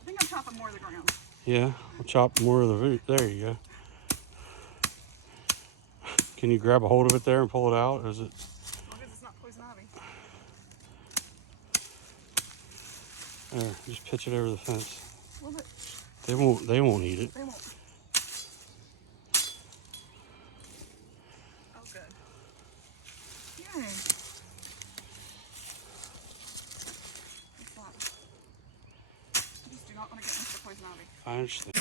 I think I'm chopping more of the ground. Yeah, we'll chop more of the root. There you go. Can you grab a hold of it there and pull it out? Or is it? As long as it's not poison ivy. There, just pitch it over the fence. A little bit. They won't eat it. They won't. Oh, good. Yay. What's that? I just do not want to get into the poison ivy. I understand.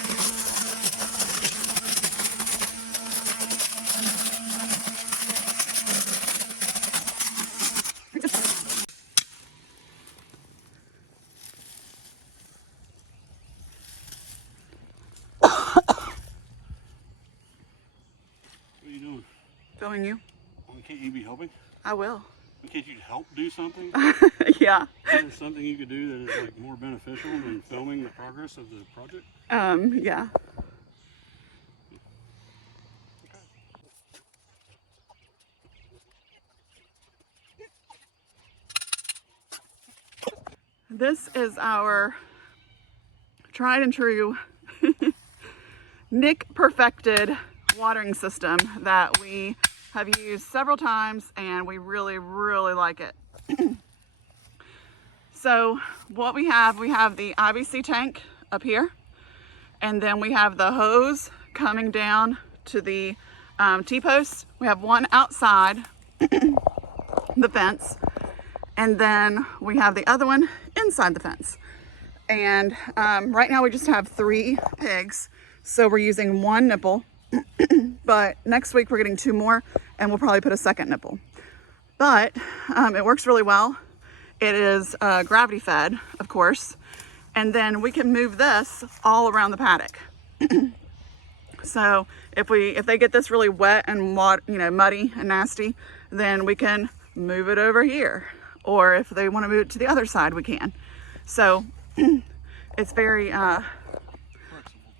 What are you doing? Filming you? Well, can't you be helping? I will. Can't you help do something? Yeah. Is there something you could do that is like more beneficial than filming the progress of the project? Yeah. This is our tried and true Nick perfected watering system that we have used several times, and we really like it. So what we have the IBC tank up here, and then we have the hose coming down to the T-posts. We have one outside the fence, and then we have the other one inside the fence. And right now we just have 3 pigs, so we're using 1 nipple. But next week we're getting 2 more, and we'll probably put a second nipple. but it works really well. It is gravity fed, of course, and then we can move this all around the paddock. So if they get this really wet and muddy and nasty, then we can move it over here. Or if they want to move it to the other side, we can. So it's very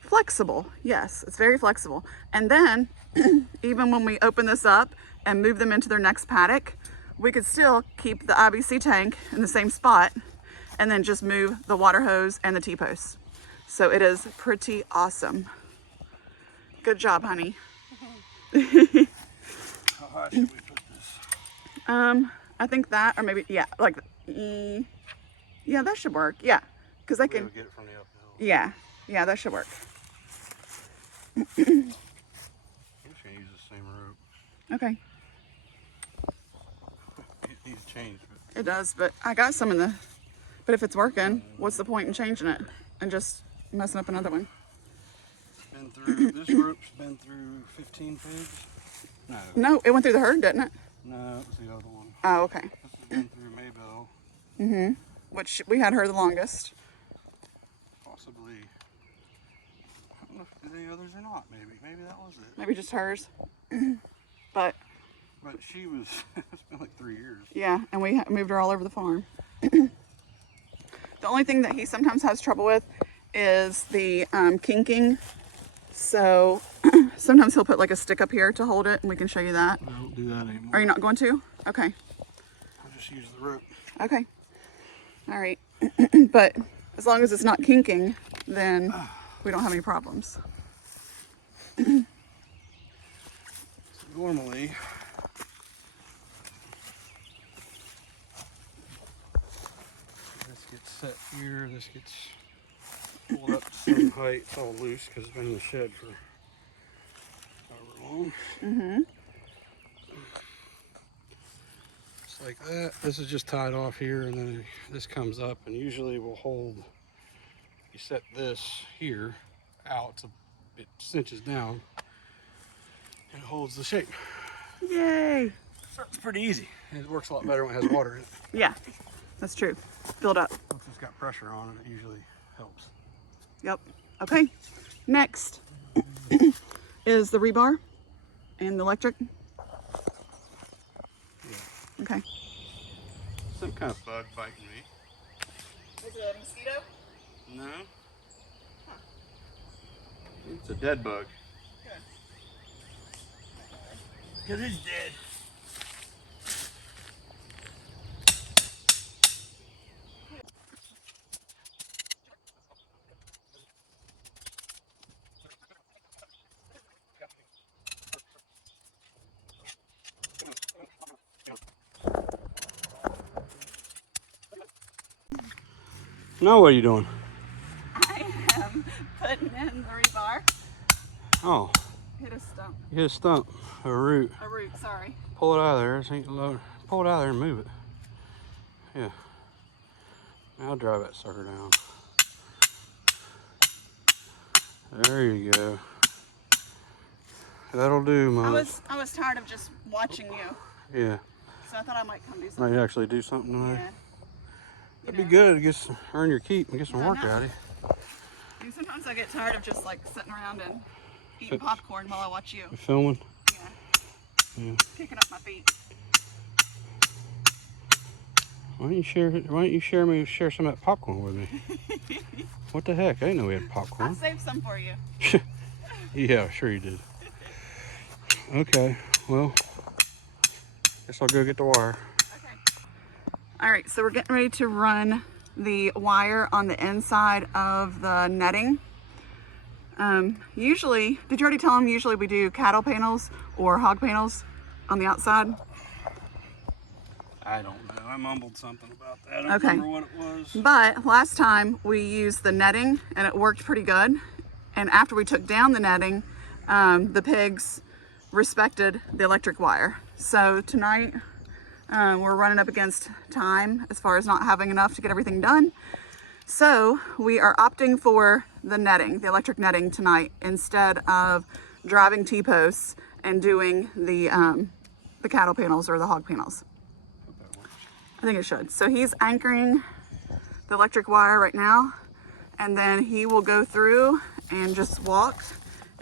flexible. Yes, it's very flexible. And then even when we open this up and move them into their next paddock, we could still keep the IBC tank in the same spot and then just move the water hose and the T-post. So it is pretty awesome. Good job, honey. How high should we put this? I think that, or maybe, yeah, like, yeah, that should work. Yeah, because they can get it from the uphill. Yeah, that should work. I'm just gonna use the same rope. Okay. It needs to change. It does, but I got some in the, but if it's working, what's the point in changing it and just messing up another one? Been through, this rope's been through 15 pigs. No, it went through the herd, didn't it? No, it was the other one. Oh, okay. This has been through Maybell. Mm-hmm. Which we had her the longest. Possibly. I don't know if there any others or not, maybe. Maybe that was it. Maybe just hers. But she was, it's been like 3 years. yeah, and we moved her all over the farm. The only thing that he sometimes has trouble with is the kinking. So sometimes he'll put like a stick up here to hold it, and we can show you that. I don't do that anymore. Are you not going to? Okay. I just use the rope. Okay. All right. But as long as it's not kinking, then we don't have any problems. Normally, this gets set here, this gets pulled up to some height. It's all loose because it's been in the shed for however long. Mm-hmm. Just like that. This is just tied off here, and then this comes up, and usually we'll hold, you set this here out so it cinches down and it holds the shape. Yay! So it's pretty easy. And it works a lot better when it has water in it. Yeah, that's true. Build up. Once it's got pressure on it, it usually helps. Yep. Okay. Next is the rebar and the electric. Yeah. Okay. Some kind of bug biting me. Is it a mosquito? No. Huh. It's a dead bug. Good. It is dead. Now what are you doing? I am putting in the rebar. Oh, Hit a stump. you hit a stump, a root. A root, sorry. Pull it out of there. This ain't low. Pull it out of there and move it. Yeah. Now drive that sucker down. There you go. That'll do, Mom. I was tired of just watching you, Yeah. so I thought I might come do something. Might actually do something tonight. Yeah. That'd be good. Earn your keep and get some I work know. out of you. I mean, sometimes I get tired of just like sitting around and eating popcorn while I watch you. You filming? Yeah. Yeah. Kicking up my feet. Why don't you share some of that popcorn with me? What the heck? I didn't know we had I popcorn. saved some for you. Yeah, sure you did. Okay, well, guess I'll go get the wire. Okay. All right, so we're getting ready to run the wire on the inside of the netting. Usually, did you already tell them usually we do cattle panels or hog panels on the outside? I don't know. I mumbled something about that. I don't Okay. remember what it was. But last time we used the netting and it worked pretty good. And after we took down the netting, the pigs respected the electric wire. So tonight we're running up against time as far as not having enough to get everything done. So we are opting for the netting, the electric netting tonight, instead of driving T-posts and doing the cattle panels or the hog panels. I think it should. So he's anchoring the electric wire right now, and then he will go through and just walk,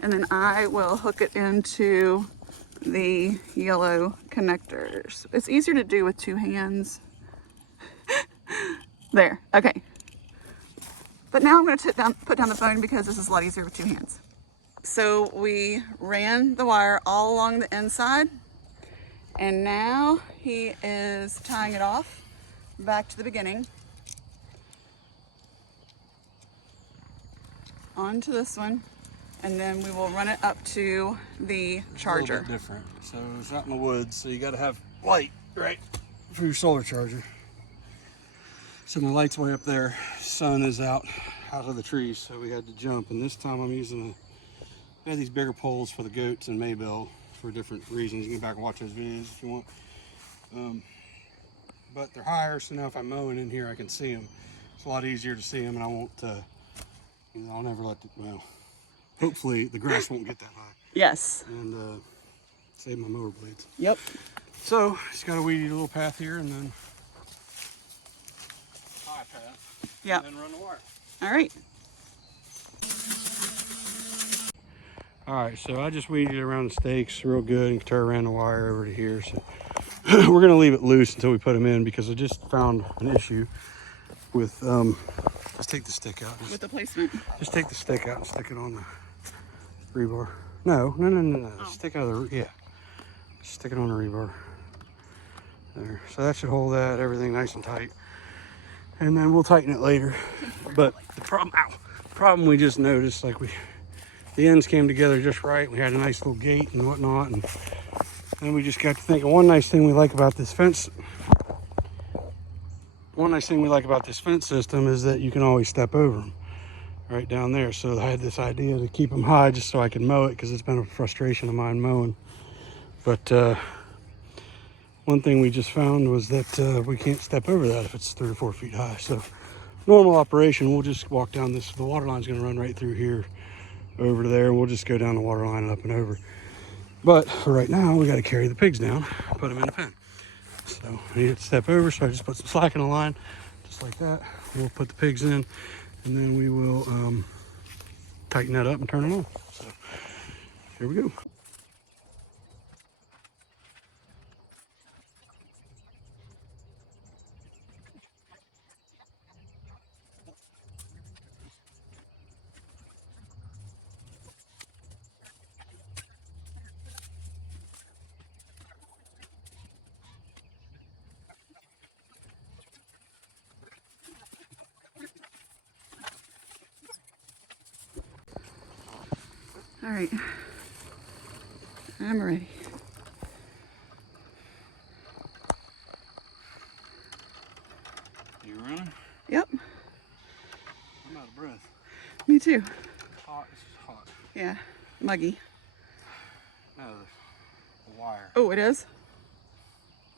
and then I will hook it into the yellow connectors. It's easier to do with 2 hands. There, okay. But now I'm gonna put down the phone because this is a lot easier with 2 hands. So we ran the wire all along the inside, and now he is tying it off back to the beginning onto this one, and then we will run it up to the charger. A little bit different. So it's out in the woods, so you got to have light, right, for your solar charger. So my light's way up there. Sun is out of the trees, so we had to jump. And this time I'm using I have these bigger poles for the goats and Maybell for different reasons. You can go back and watch those videos if you want. But they're higher, so now if I'm mowing in here, I can see them. It's a lot easier to see them, and I won't. I'll never let the, well, hopefully the grass won't get that high. Yes. And save my mower blades. Yep. So just got to weed eat a little path here, and then high path. Yep. And then run the wire. All right. All right, so I just weeded around the stakes real good, and Keturah ran the wire over to here. So we're gonna leave it loose until we put them in, because I just found an issue with. Let's take the stick out. With the placement. Just take the stick out and stick it on the rebar. No. Oh. Stick out of the, yeah. Stick it on the rebar. There. So that should hold that, everything nice and tight. And then we'll tighten it later. But the problem we just noticed, like the ends came together just right. We had a nice little gate and whatnot. And then we just got to thinking, one nice thing we like about this fence system is that you can always step over them right down there. So I had this idea to keep them high just so I could mow it, because it's been a frustration of mine mowing. But one thing we just found was that we can't step over that if it's 3 or 4 feet high. So normal operation, we'll just walk down this. The water line's going to run right through here over to there, and we'll just go down the water line and up and over. But for right now, we got to carry the pigs down, put them in the pen. So I need to step over, so I just put some slack in the line, just like that. We'll put the pigs in, and then we will tighten that up and turn it on. So here we go. All right. I'm ready. You running? Yep. I'm out of breath. Me too. Hot. It's just hot. Yeah. Muggy. No, the wire. Oh, it is?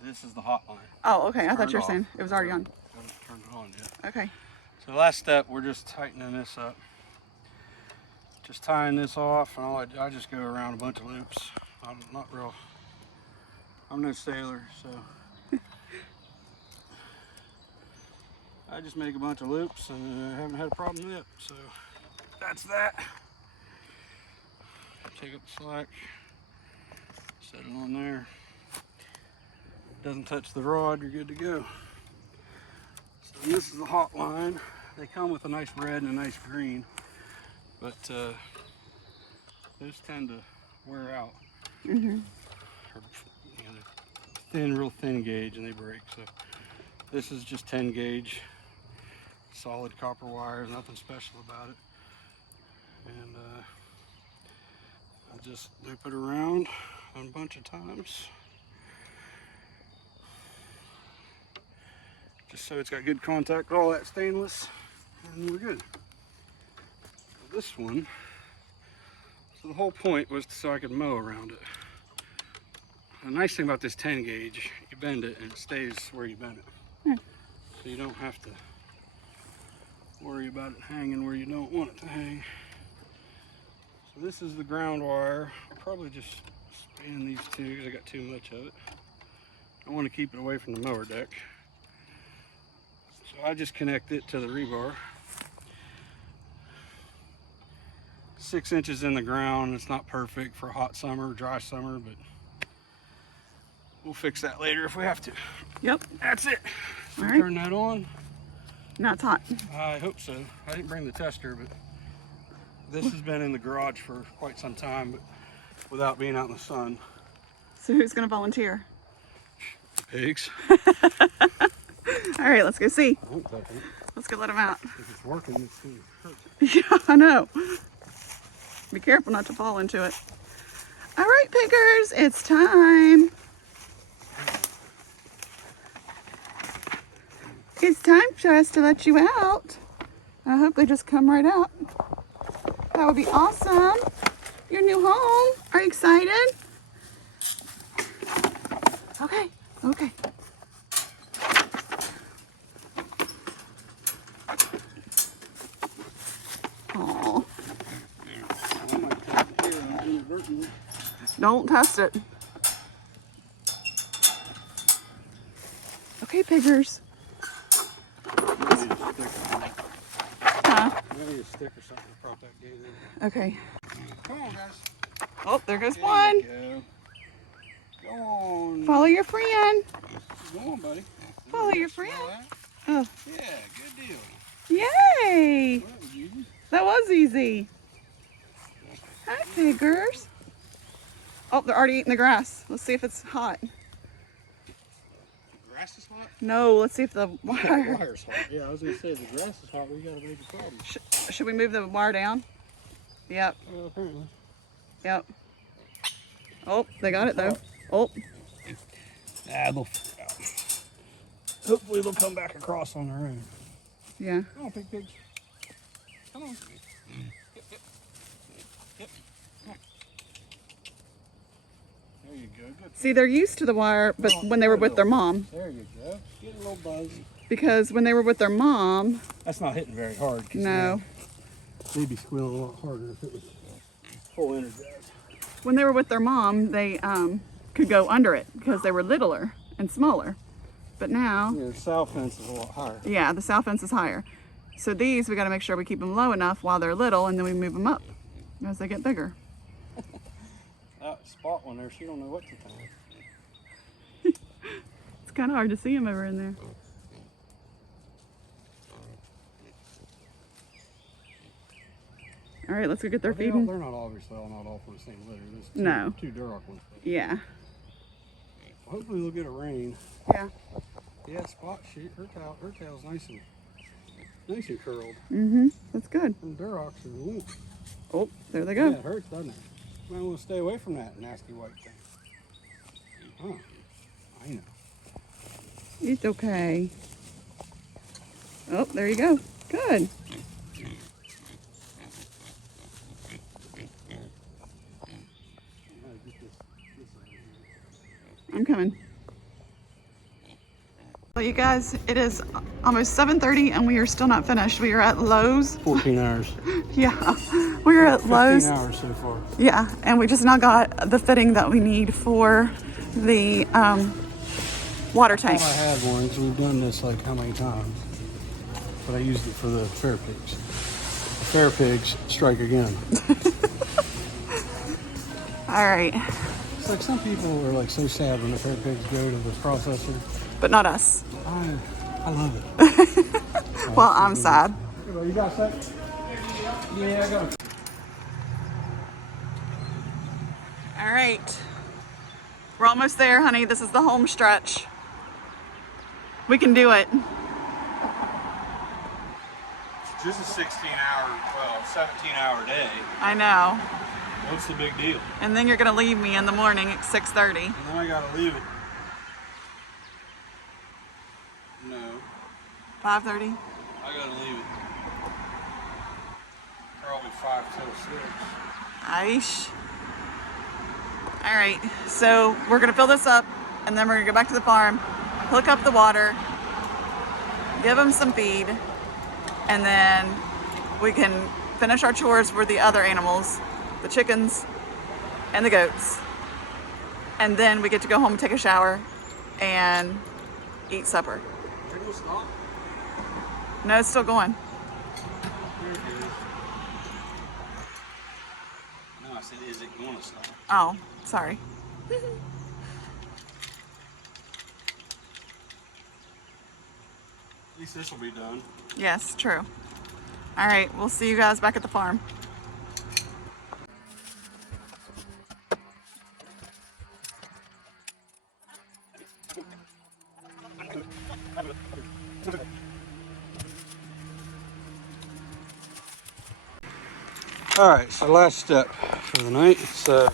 This is the hot line. Oh, okay. I thought Turned you were off. saying it was already on. Haven't turned it on yet. Okay. So the last step, we're just tightening this up. Just tying this off, and I just go around a bunch of loops. I'm no sailor, so I just make a bunch of loops, and I haven't had a problem yet. So that's that. Take up the slack, set it on there. Doesn't touch the rod, you're good to go. So this is the hot line. They come with a nice red and a nice green, but those tend to wear out. Mm-hmm. Or, they're real thin gauge, and they break. So this is just 10 gauge, solid copper wire. Nothing special about it. And I just loop it around a bunch of times, just so it's got good contact with all that stainless, and we're good. This one, so the whole point was so I could mow around it. The nice thing about this 10 gauge, you bend it and it stays where you bend it. So you don't have to worry about it hanging where you don't want it to hang. So this is the ground wire. I'll probably just span these two because I got too much of it. I want to keep it away from the mower deck. I just connect it to the rebar. 6 inches in the ground. It's not perfect for a hot summer, dry summer, but we'll fix that later if we have to. Yep. That's it. All right. Turn that on. Now it's hot. I hope so. I didn't bring the tester, but this has been in the garage for quite some time, but without being out in the sun. So who's gonna volunteer? Pigs. All right, let's go see. I won't touch it. Let's go let them out. If it's working, it's gonna hurt. Yeah, I know. Be careful not to fall into it. All right, piggers, it's time. It's time for us to let you out. I hope they just come right out. That would be awesome. Your new home. Are you excited? Okay, okay. Aw. Don't test it. Okay, piggers. Huh? Maybe a stick or something to prop that gate in. Okay. Come on, guys. Oh, there goes There one. you go. Go on. Follow your friend. Go on, buddy. Follow your friend. Oh, Yeah, good deal. yay! Well, that was easy. That was easy. Hi, piggers. Oh, they're already eating the grass. Let's see if it's hot. Grass is hot? No, let's see if the wire. Wire's hot. Yeah, I was going to say, the grass is hot. We got a major problem. Should we move the wire down? Yep, Well, apparently. yep. Oh, they got it though. Oh, They'll figure it out. Hopefully they'll come back across on their own. yeah. Come on, pigs. Come on. Yep. Come on. There you go. Good. See, they're used to the wire, but when they were with their mom, There you go. Getting a little buzzy. because when they were with their mom, That's not hitting very hard. no. They'd be squealing a lot harder if it was full energized. When they were with their mom, they could go under it because they were littler and smaller. But now, Yeah, the sow fence is a lot higher. yeah, the sow fence is higher. So these, we got to make sure we keep them low enough while they're little, and then we move them up as they get bigger. Spot one there, she don't know what to think. It's kind of hard to see them over in there. All right, let's go get their feeding. They're not obviously not all for the same litter. There's No. two Duroc ones. Yeah, Hopefully we'll get a rain. yeah. Yeah, Spot, her tail's nice and curled. Mm-hmm, that's good. And Durocs are limp. Oh, there they Yeah, go. it hurts, doesn't it? Might want to stay away from that nasty white thing. Huh. I know. It's okay. Oh, there you go. Good. I'm coming. Well, you guys, it is almost 7:30 and we are still not finished. We are at Lowe's. 14 hours. Yeah, we are at 15 Lowe's. hours so far. Yeah, and we just now got the fitting that we need for the water I tank. thought I had one because we've done this like how many times? But I used it for the fair pigs. The fair pigs strike again. All right, It's like some people are like so sad when the fair pigs go to the processor. but not us. I love it. Well, I'm sad. You got a sec? Yeah, I got it. All right, we're almost there, honey. This is the home stretch. We can do it. Just a 17-hour day. I know. What's the big deal? And then you're gonna leave me in the morning at 6:30. And then I gotta leave it. No, 5:30. I gotta leave it. Probably 5 till 6. Aish. All right, so we're gonna fill this up and then we're gonna go back to the farm, hook up the water, give them some feed, and then we can finish our chores for the other animals, the chickens and the goats. And then we get to go home and take a shower and eat supper. No, it's still going. Here it is. No, I said, is it going to stop? Oh, sorry. At least this will be done. Yes, true. All right, we'll see you guys back at the farm. All right, so last step for the night. It's I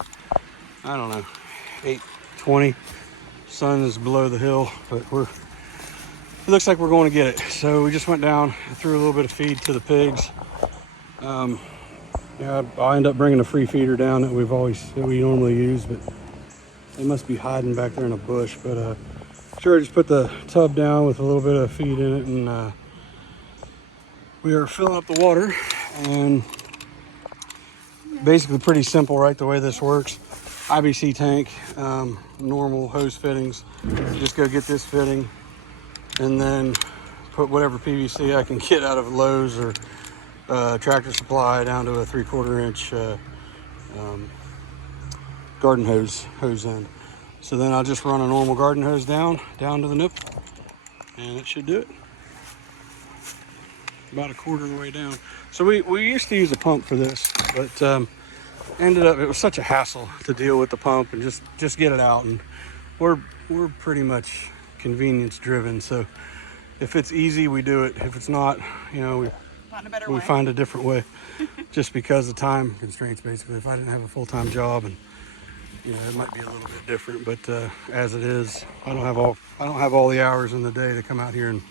don't know, 8:20. Sun is below the hill, but it looks like we're going to get it. So we just went down, threw a little bit of feed to the pigs. Yeah, I'll end up bringing a free feeder down that we normally use, but they must be hiding back there in a bush. But sure, just put the tub down with a little bit of feed in it, and we are filling up the water. And basically pretty simple, right? The way this works. IBC tank, normal hose fittings. Just go get this fitting and then put whatever PVC I can get out of Lowe's or Tractor Supply down to a 3/4 inch garden hose end. So then I'll just run a normal garden hose down to the nipple, and it should do it. About a quarter of the way down. So we used to use a pump for this, but ended up, it was such a hassle to deal with the pump and just get it out. And we're pretty much convenience driven. So if it's easy, we do it. If it's not, you know, we find a different way. Just because of time constraints, basically. If I didn't have a full-time job, and you know, it might be a little bit different. But as it is, I don't have all the hours in the day to come out here and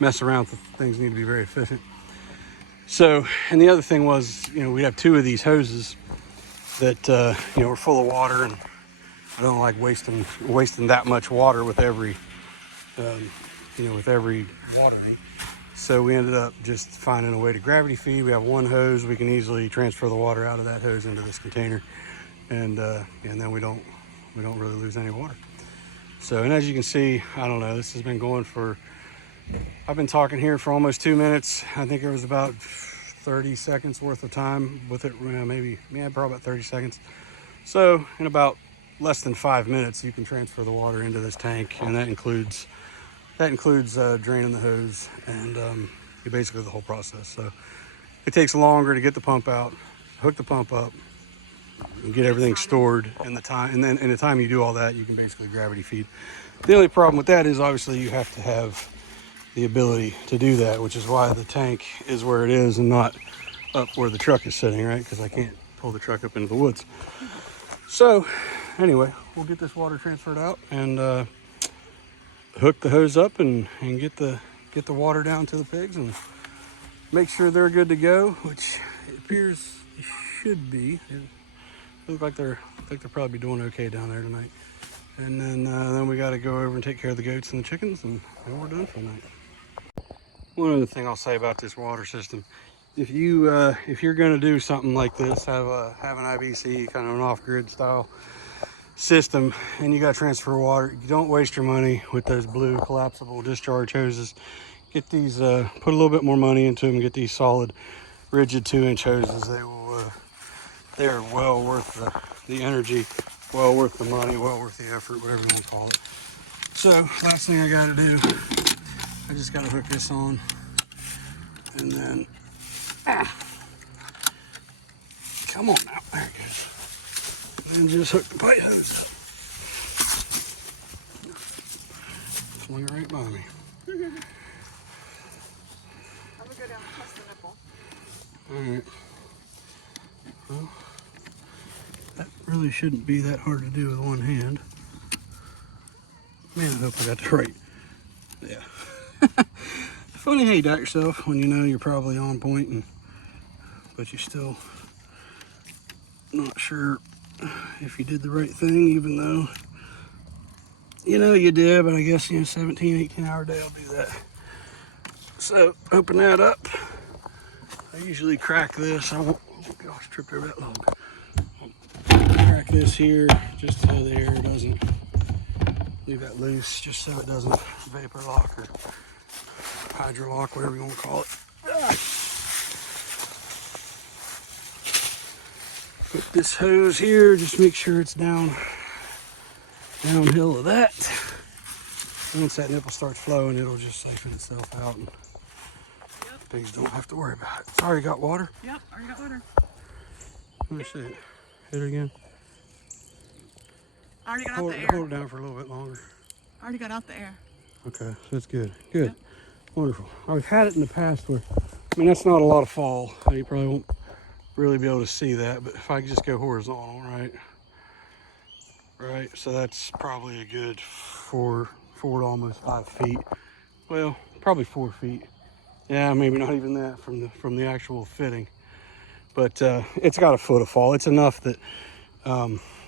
mess around with things. Need to be very efficient. So, and the other thing was, you know, we have 2 of these hoses that you know, are full of water, and I don't like wasting that much water with every watering. So we ended up just finding a way to gravity feed. We have one hose. We can easily transfer the water out of that hose into this container, and then we don't really lose any water. So, and as you can see, I don't know, this has been going for, I've been talking here for almost 2 minutes. I think it was about 30 seconds worth of time with it, probably about 30 seconds. So in about less than 5 minutes, you can transfer the water into this tank, and that includes draining the hose and basically the whole process. So it takes longer to get the pump out, hook the pump up, and get everything stored in the time. And then in the time you do all that, you can basically gravity feed. The only problem with that is obviously you have to have the ability to do that, which is why the tank is where it is and not up where the truck is sitting, right? Because I can't pull the truck up into the woods. So anyway, we'll get this water transferred out and hook the hose up and get the water down to the pigs and make sure they're good to go, which it appears they should be. They look like they're probably doing okay down there tonight. And then we got to go over and take care of the goats and the chickens, and then we're done for the night. One other thing I'll say about this water system: if you're going to do something like this, have an IBC, kind of an off-grid style system, and you got to transfer water, you don't waste your money with those blue collapsible discharge hoses. Get these, put a little bit more money into them. Get these solid, rigid 2-inch hoses. They are well worth the energy, well worth the money, well worth the effort, whatever you want to call it. So last thing I got to do, I just got to hook this on, and then come on now, there it goes. And just hook the pipe hose up. Swing it right by me. I'm gonna go down and test the nipple. Alright. Well, that really shouldn't be that hard to do with one hand. Man, I hope I got the right. Yeah. Funny how you doubt yourself when you know you're probably on point, but you're still not sure if you did the right thing, even though you know you did. But I guess 17-18 hour day I'll do that. So open that up. I usually crack this. I won't, oh gosh, tripped over that log. I'll crack this here just so the air doesn't, leave that loose just so it doesn't vapor lock or hydrolock, whatever you want to call it. Put this hose here, just make sure it's downhill of that. Once that nipple starts flowing, it'll just siphon itself out, and pigs don't have to worry about it. Sorry, you got water? Yep, already got water. Let me see it. Hit it again. I already got Hold, out the air. hold it down for a little bit longer. I already got out the air. Okay, so that's good. Good. Wonderful. I've had it in the past where, I mean, that's not a lot of fall. You probably won't really be able to see that, but if I could just go horizontal, right? Right, so that's probably a good 4 to almost 5 feet. Well, probably 4 feet. Yeah, maybe not even that from the actual fitting. But it's got a foot of fall. It's enough that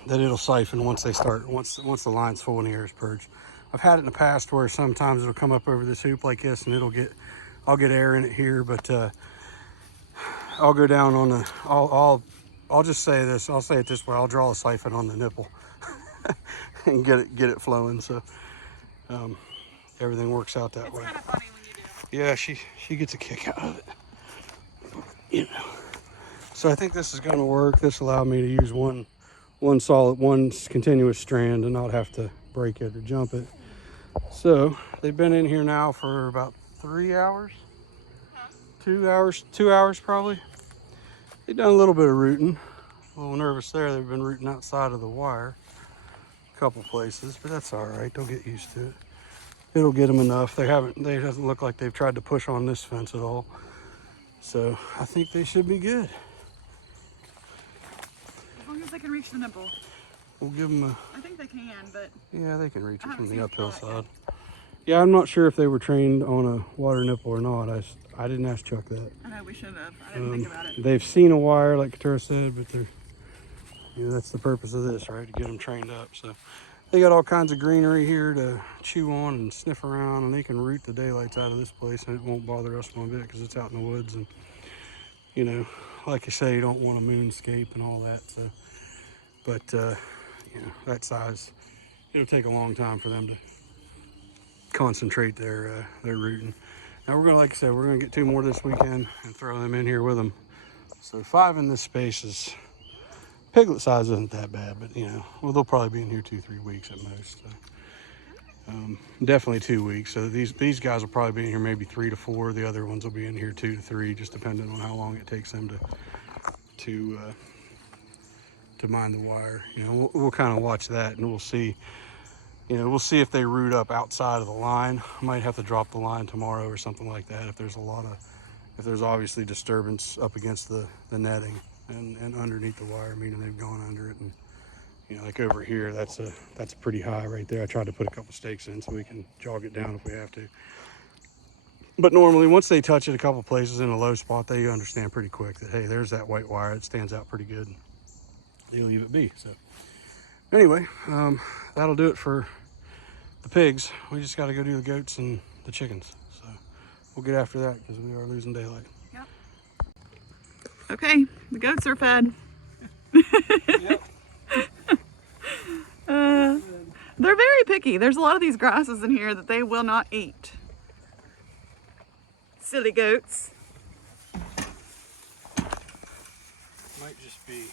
that it'll siphon once the line's full and the air is purged. I've had it in the past where sometimes it'll come up over this hoop like this, and I'll get air in it here, but I'll go down on the I'll just say this. I'll say it this way. I'll draw a siphon on the nipple and get it flowing. So everything works out that way. It's kind of funny when you do. Yeah, she gets a kick out of it. You know. So I think this is going to work. This allowed me to use one continuous strand and not have to break it or jump it. So they've been in here now for about 3 hours, 2 hours probably. They've done a little bit of rooting. A little nervous there. They've been rooting outside of the wire a couple places, but that's all right. They'll get used to it. It'll get them enough. It doesn't look like they've tried to push on this fence at all. So I think they should be good. As long as they can reach the nipple. We'll give them I think they can, but yeah, they can reach it from the seen uphill Chuck side. Yeah, I'm not sure if they were trained on a water nipple or not. I didn't ask Chuck that. I know we should have. I didn't think about it. They've seen a wire, like Keturah said, but that's the purpose of this, right? To get them trained up. So they got all kinds of greenery here to chew on and sniff around, and they can root the daylights out of this place, and it won't bother us one bit because it's out in the woods. And you know, like you say, you don't want a moonscape and all that. So, but you know, that size, it'll take a long time for them to concentrate their rooting. Now we're gonna, like I said, we're gonna get 2 more this weekend and throw them in here with them. So 5 in this space is, piglet size isn't that bad, but you know, well, they'll probably be in here 2-3 weeks at most. So, definitely 2 weeks. So these guys will probably be in here maybe 3 to 4. The other ones will be in here 2 to 3, just depending on how long it takes them to mine the wire. You know, we'll kind of watch that, and we'll see. You know, we'll see if they root up outside of the line. I might have to drop the line tomorrow or something like that if there's obviously disturbance up against the netting and underneath the wire, meaning they've gone under it. And you know, like over here, that's pretty high right there. I tried to put a couple stakes in so we can jog it down if we have to. But normally, once they touch it a couple places in a low spot, they understand pretty quick that, hey, there's that white wire. It stands out pretty good. They leave it be. So anyway, that'll do it for the pigs. We just got to go do the goats and the chickens. So we'll get after that because we are losing daylight. Yep. Okay, the goats are fed. Yep. They're very picky. There's a lot of these grasses in here that they will not eat. Silly goats. Might just be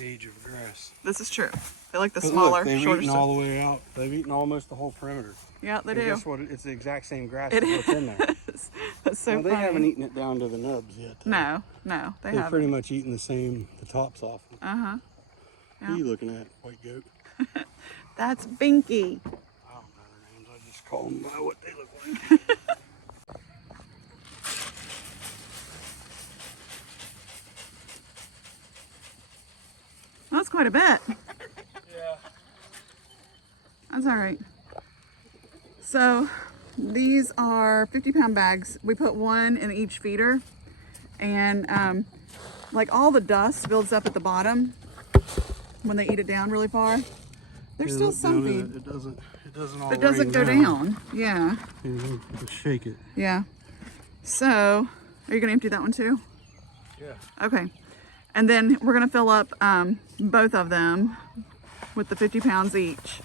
age of grass. This is true. They like the But smaller, look, they've shorter eaten stuff. all the way out. They've eaten almost the whole perimeter. Yeah, they And do. guess what? It's the exact same grass It as what's in there. is. That's so Well, they funny. haven't eaten it down to the nubs yet. No, they They've haven't. pretty much eaten the tops off. Uh-huh. Who are you looking at, white goat? That's Binky. I don't know their names. I just call them by what they look like. That's quite a bit. Yeah. That's all right. So these are 50-pound bags. We put 1 in each feeder, and like all the dust builds up at the bottom when they eat it down really far. There's still some feed. It doesn't all It doesn't go down. Yeah. Just shake it. Yeah. So, are you gonna empty that one too? Yeah. Okay. And then we're gonna fill up both of them with the 50 pounds each.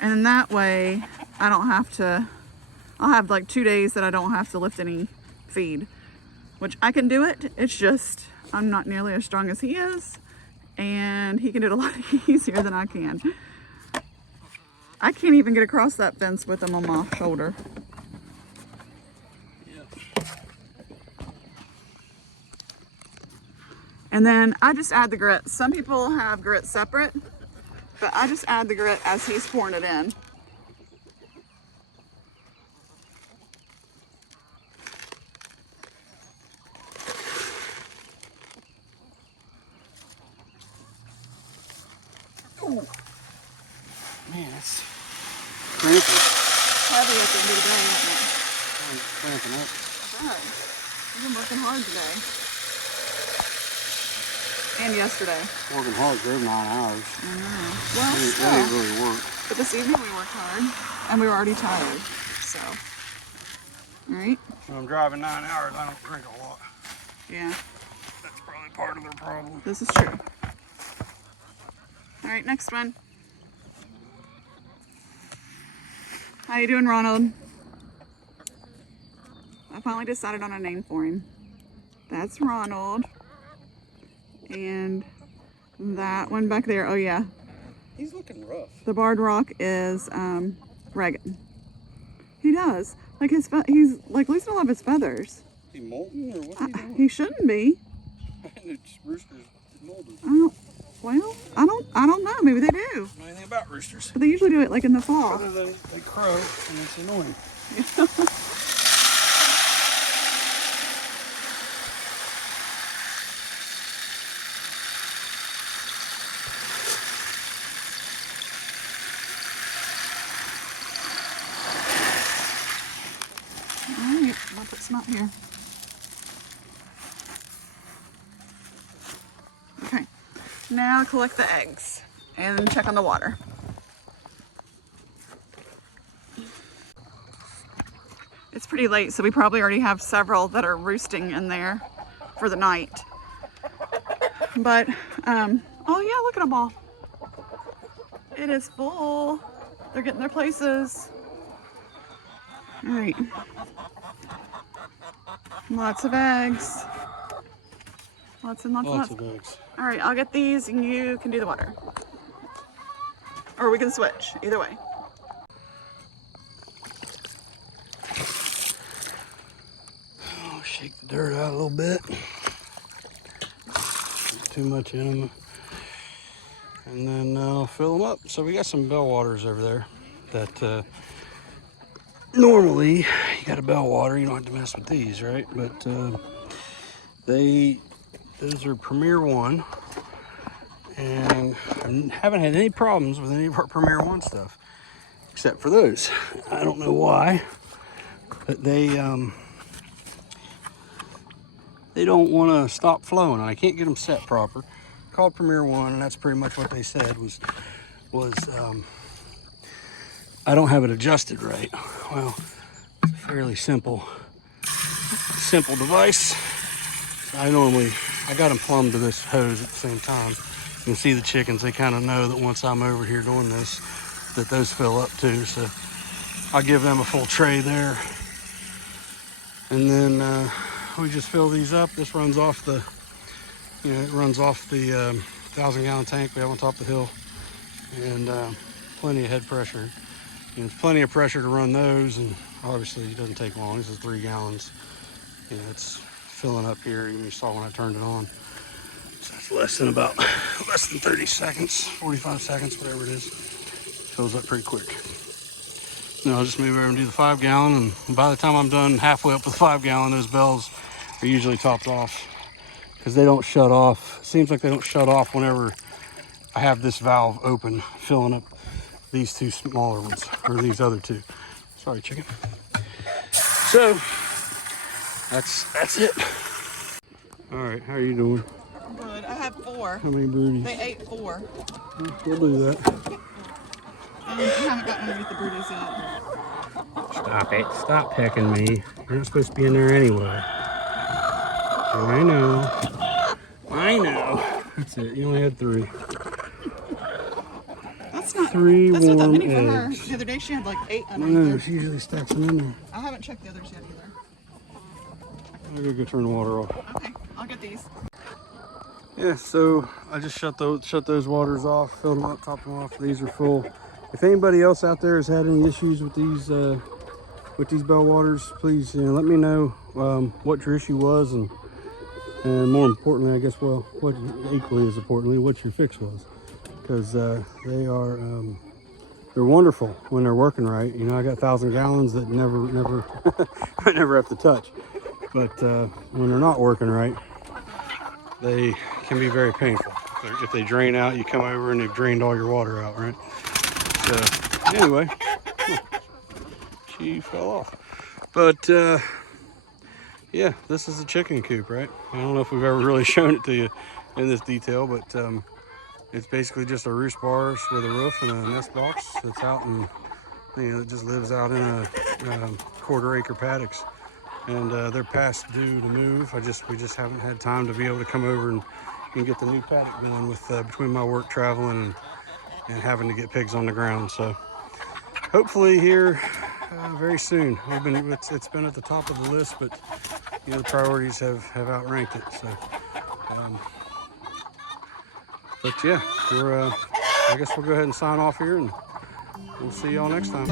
And then that way I don't have to I'll have like 2 days that I don't have to lift any feed, which I can do it. It's just, I'm not nearly as strong as he is, and he can do it a lot easier than I can. I can't even get across that fence with him on my shoulder. And then I just add the grit. Some people have grit separate, but I just add the grit as he's pouring it in. Ooh. Man, it's cramping. Heavy at the end of the day, isn't it? Cramping up. Right. You've been working hard today. And yesterday. Working hard for 9 hours. I know. Well, That still. ain't really work. But this evening we worked hard, and we were already tired, so. All right. When I'm driving 9 hours, I don't drink a lot. Yeah, That's probably part of their problem. this is true. All right, next one. How you doing, Ronald? I finally decided on a name for him. That's Ronald. And that one back there, oh yeah, He's looking rough. the barred rock is Reagan. He does. Like he's like losing a lot of his feathers. Is he molting or what's he doing? He shouldn't be. It's roosters molded. I don't know. Maybe they do. Know anything about roosters? But they usually do it like in the fall. Other than they crow and it's annoying. Alright, I'll put some out here. Okay, now collect the eggs and check on the water. It's pretty late, so we probably already have several that are roosting in there for the night. But, oh yeah, look at them all. It is full. They're getting their places. All right. Lots of eggs. Lots and lots of eggs. All right, I'll get these and you can do the water. Or we can switch, either way. Oh, shake the dirt out a little bit. Not too much in them. And then I'll fill them up. So we got some bell waters over there that normally you got a bell water, you don't have to mess with these, right? But those are Premier 1, and I haven't had any problems with any of our Premier 1 stuff, except for those. I don't know why, but they don't want to stop flowing. I can't get them set proper. Called Premier 1, and that's pretty much what they said was I don't have it adjusted right. Well, it's a fairly simple device. I got them plumbed to this hose at the same time. You can see the chickens, they kind of know that once I'm over here doing this, that those fill up too. So I'll give them a full tray there. And then we just fill these up. This runs off the, it runs off the 1,000-gallon tank we have on top of the hill. And plenty of head pressure. And there's plenty of pressure to run those, and obviously it doesn't take long. This is 3 gallons. It's filling up here. You saw when I turned it on. So it's less than 30 seconds, 45 seconds, whatever it is. Fills up pretty quick. Then I'll just move over and do the 5-gallon, and by the time I'm done halfway up with 5-gallon, those bells are usually topped off because they don't shut off. It seems like they don't shut off whenever I have this valve open, filling up these 2 smaller ones, or these other 2. Sorry, chicken. So that's it. All right, how are you doing? Good. I have 4. How many broodies? They ate 4. We'll do that. You haven't gotten underneath the broodies yet. Stop it. Stop pecking me. You're not supposed to be in there anyway. I know. That's it. You only had 3. That's not 3 that's not that warm many for her. eggs. The other day she had like 8 I underneath know, her. she usually stacks them in there. I haven't checked the others yet either. I'm gonna go turn the water off. Okay, I'll get these. Yeah, so I just shut those waters off, filled them up, topped them off. These are full. If anybody else out there has had any issues with these bell waters, please let me know what your issue was, and more importantly, I guess, well, what equally as importantly, what your fix was, because they are they're wonderful when they're working right. You know, I got 1,000 gallons that never I never have to touch, but when they're not working right, they can be very painful. If they drain out, you come over and they've drained all your water out, right? So anyway, she fell off. But yeah, this is a chicken coop, right? I don't know if we've ever really shown it to you in this detail, but it's basically just a roost bars with a roof and a nest box that's out, and it just lives out in a quarter-acre paddocks. And they're past due to move. We just haven't had time to be able to come over and get the new paddock going with between my work traveling and having to get pigs on the ground. So hopefully here very soon. It's been at the top of the list, but the priorities have outranked it. So, but yeah, I guess we'll go ahead and sign off here, and we'll see y'all next time.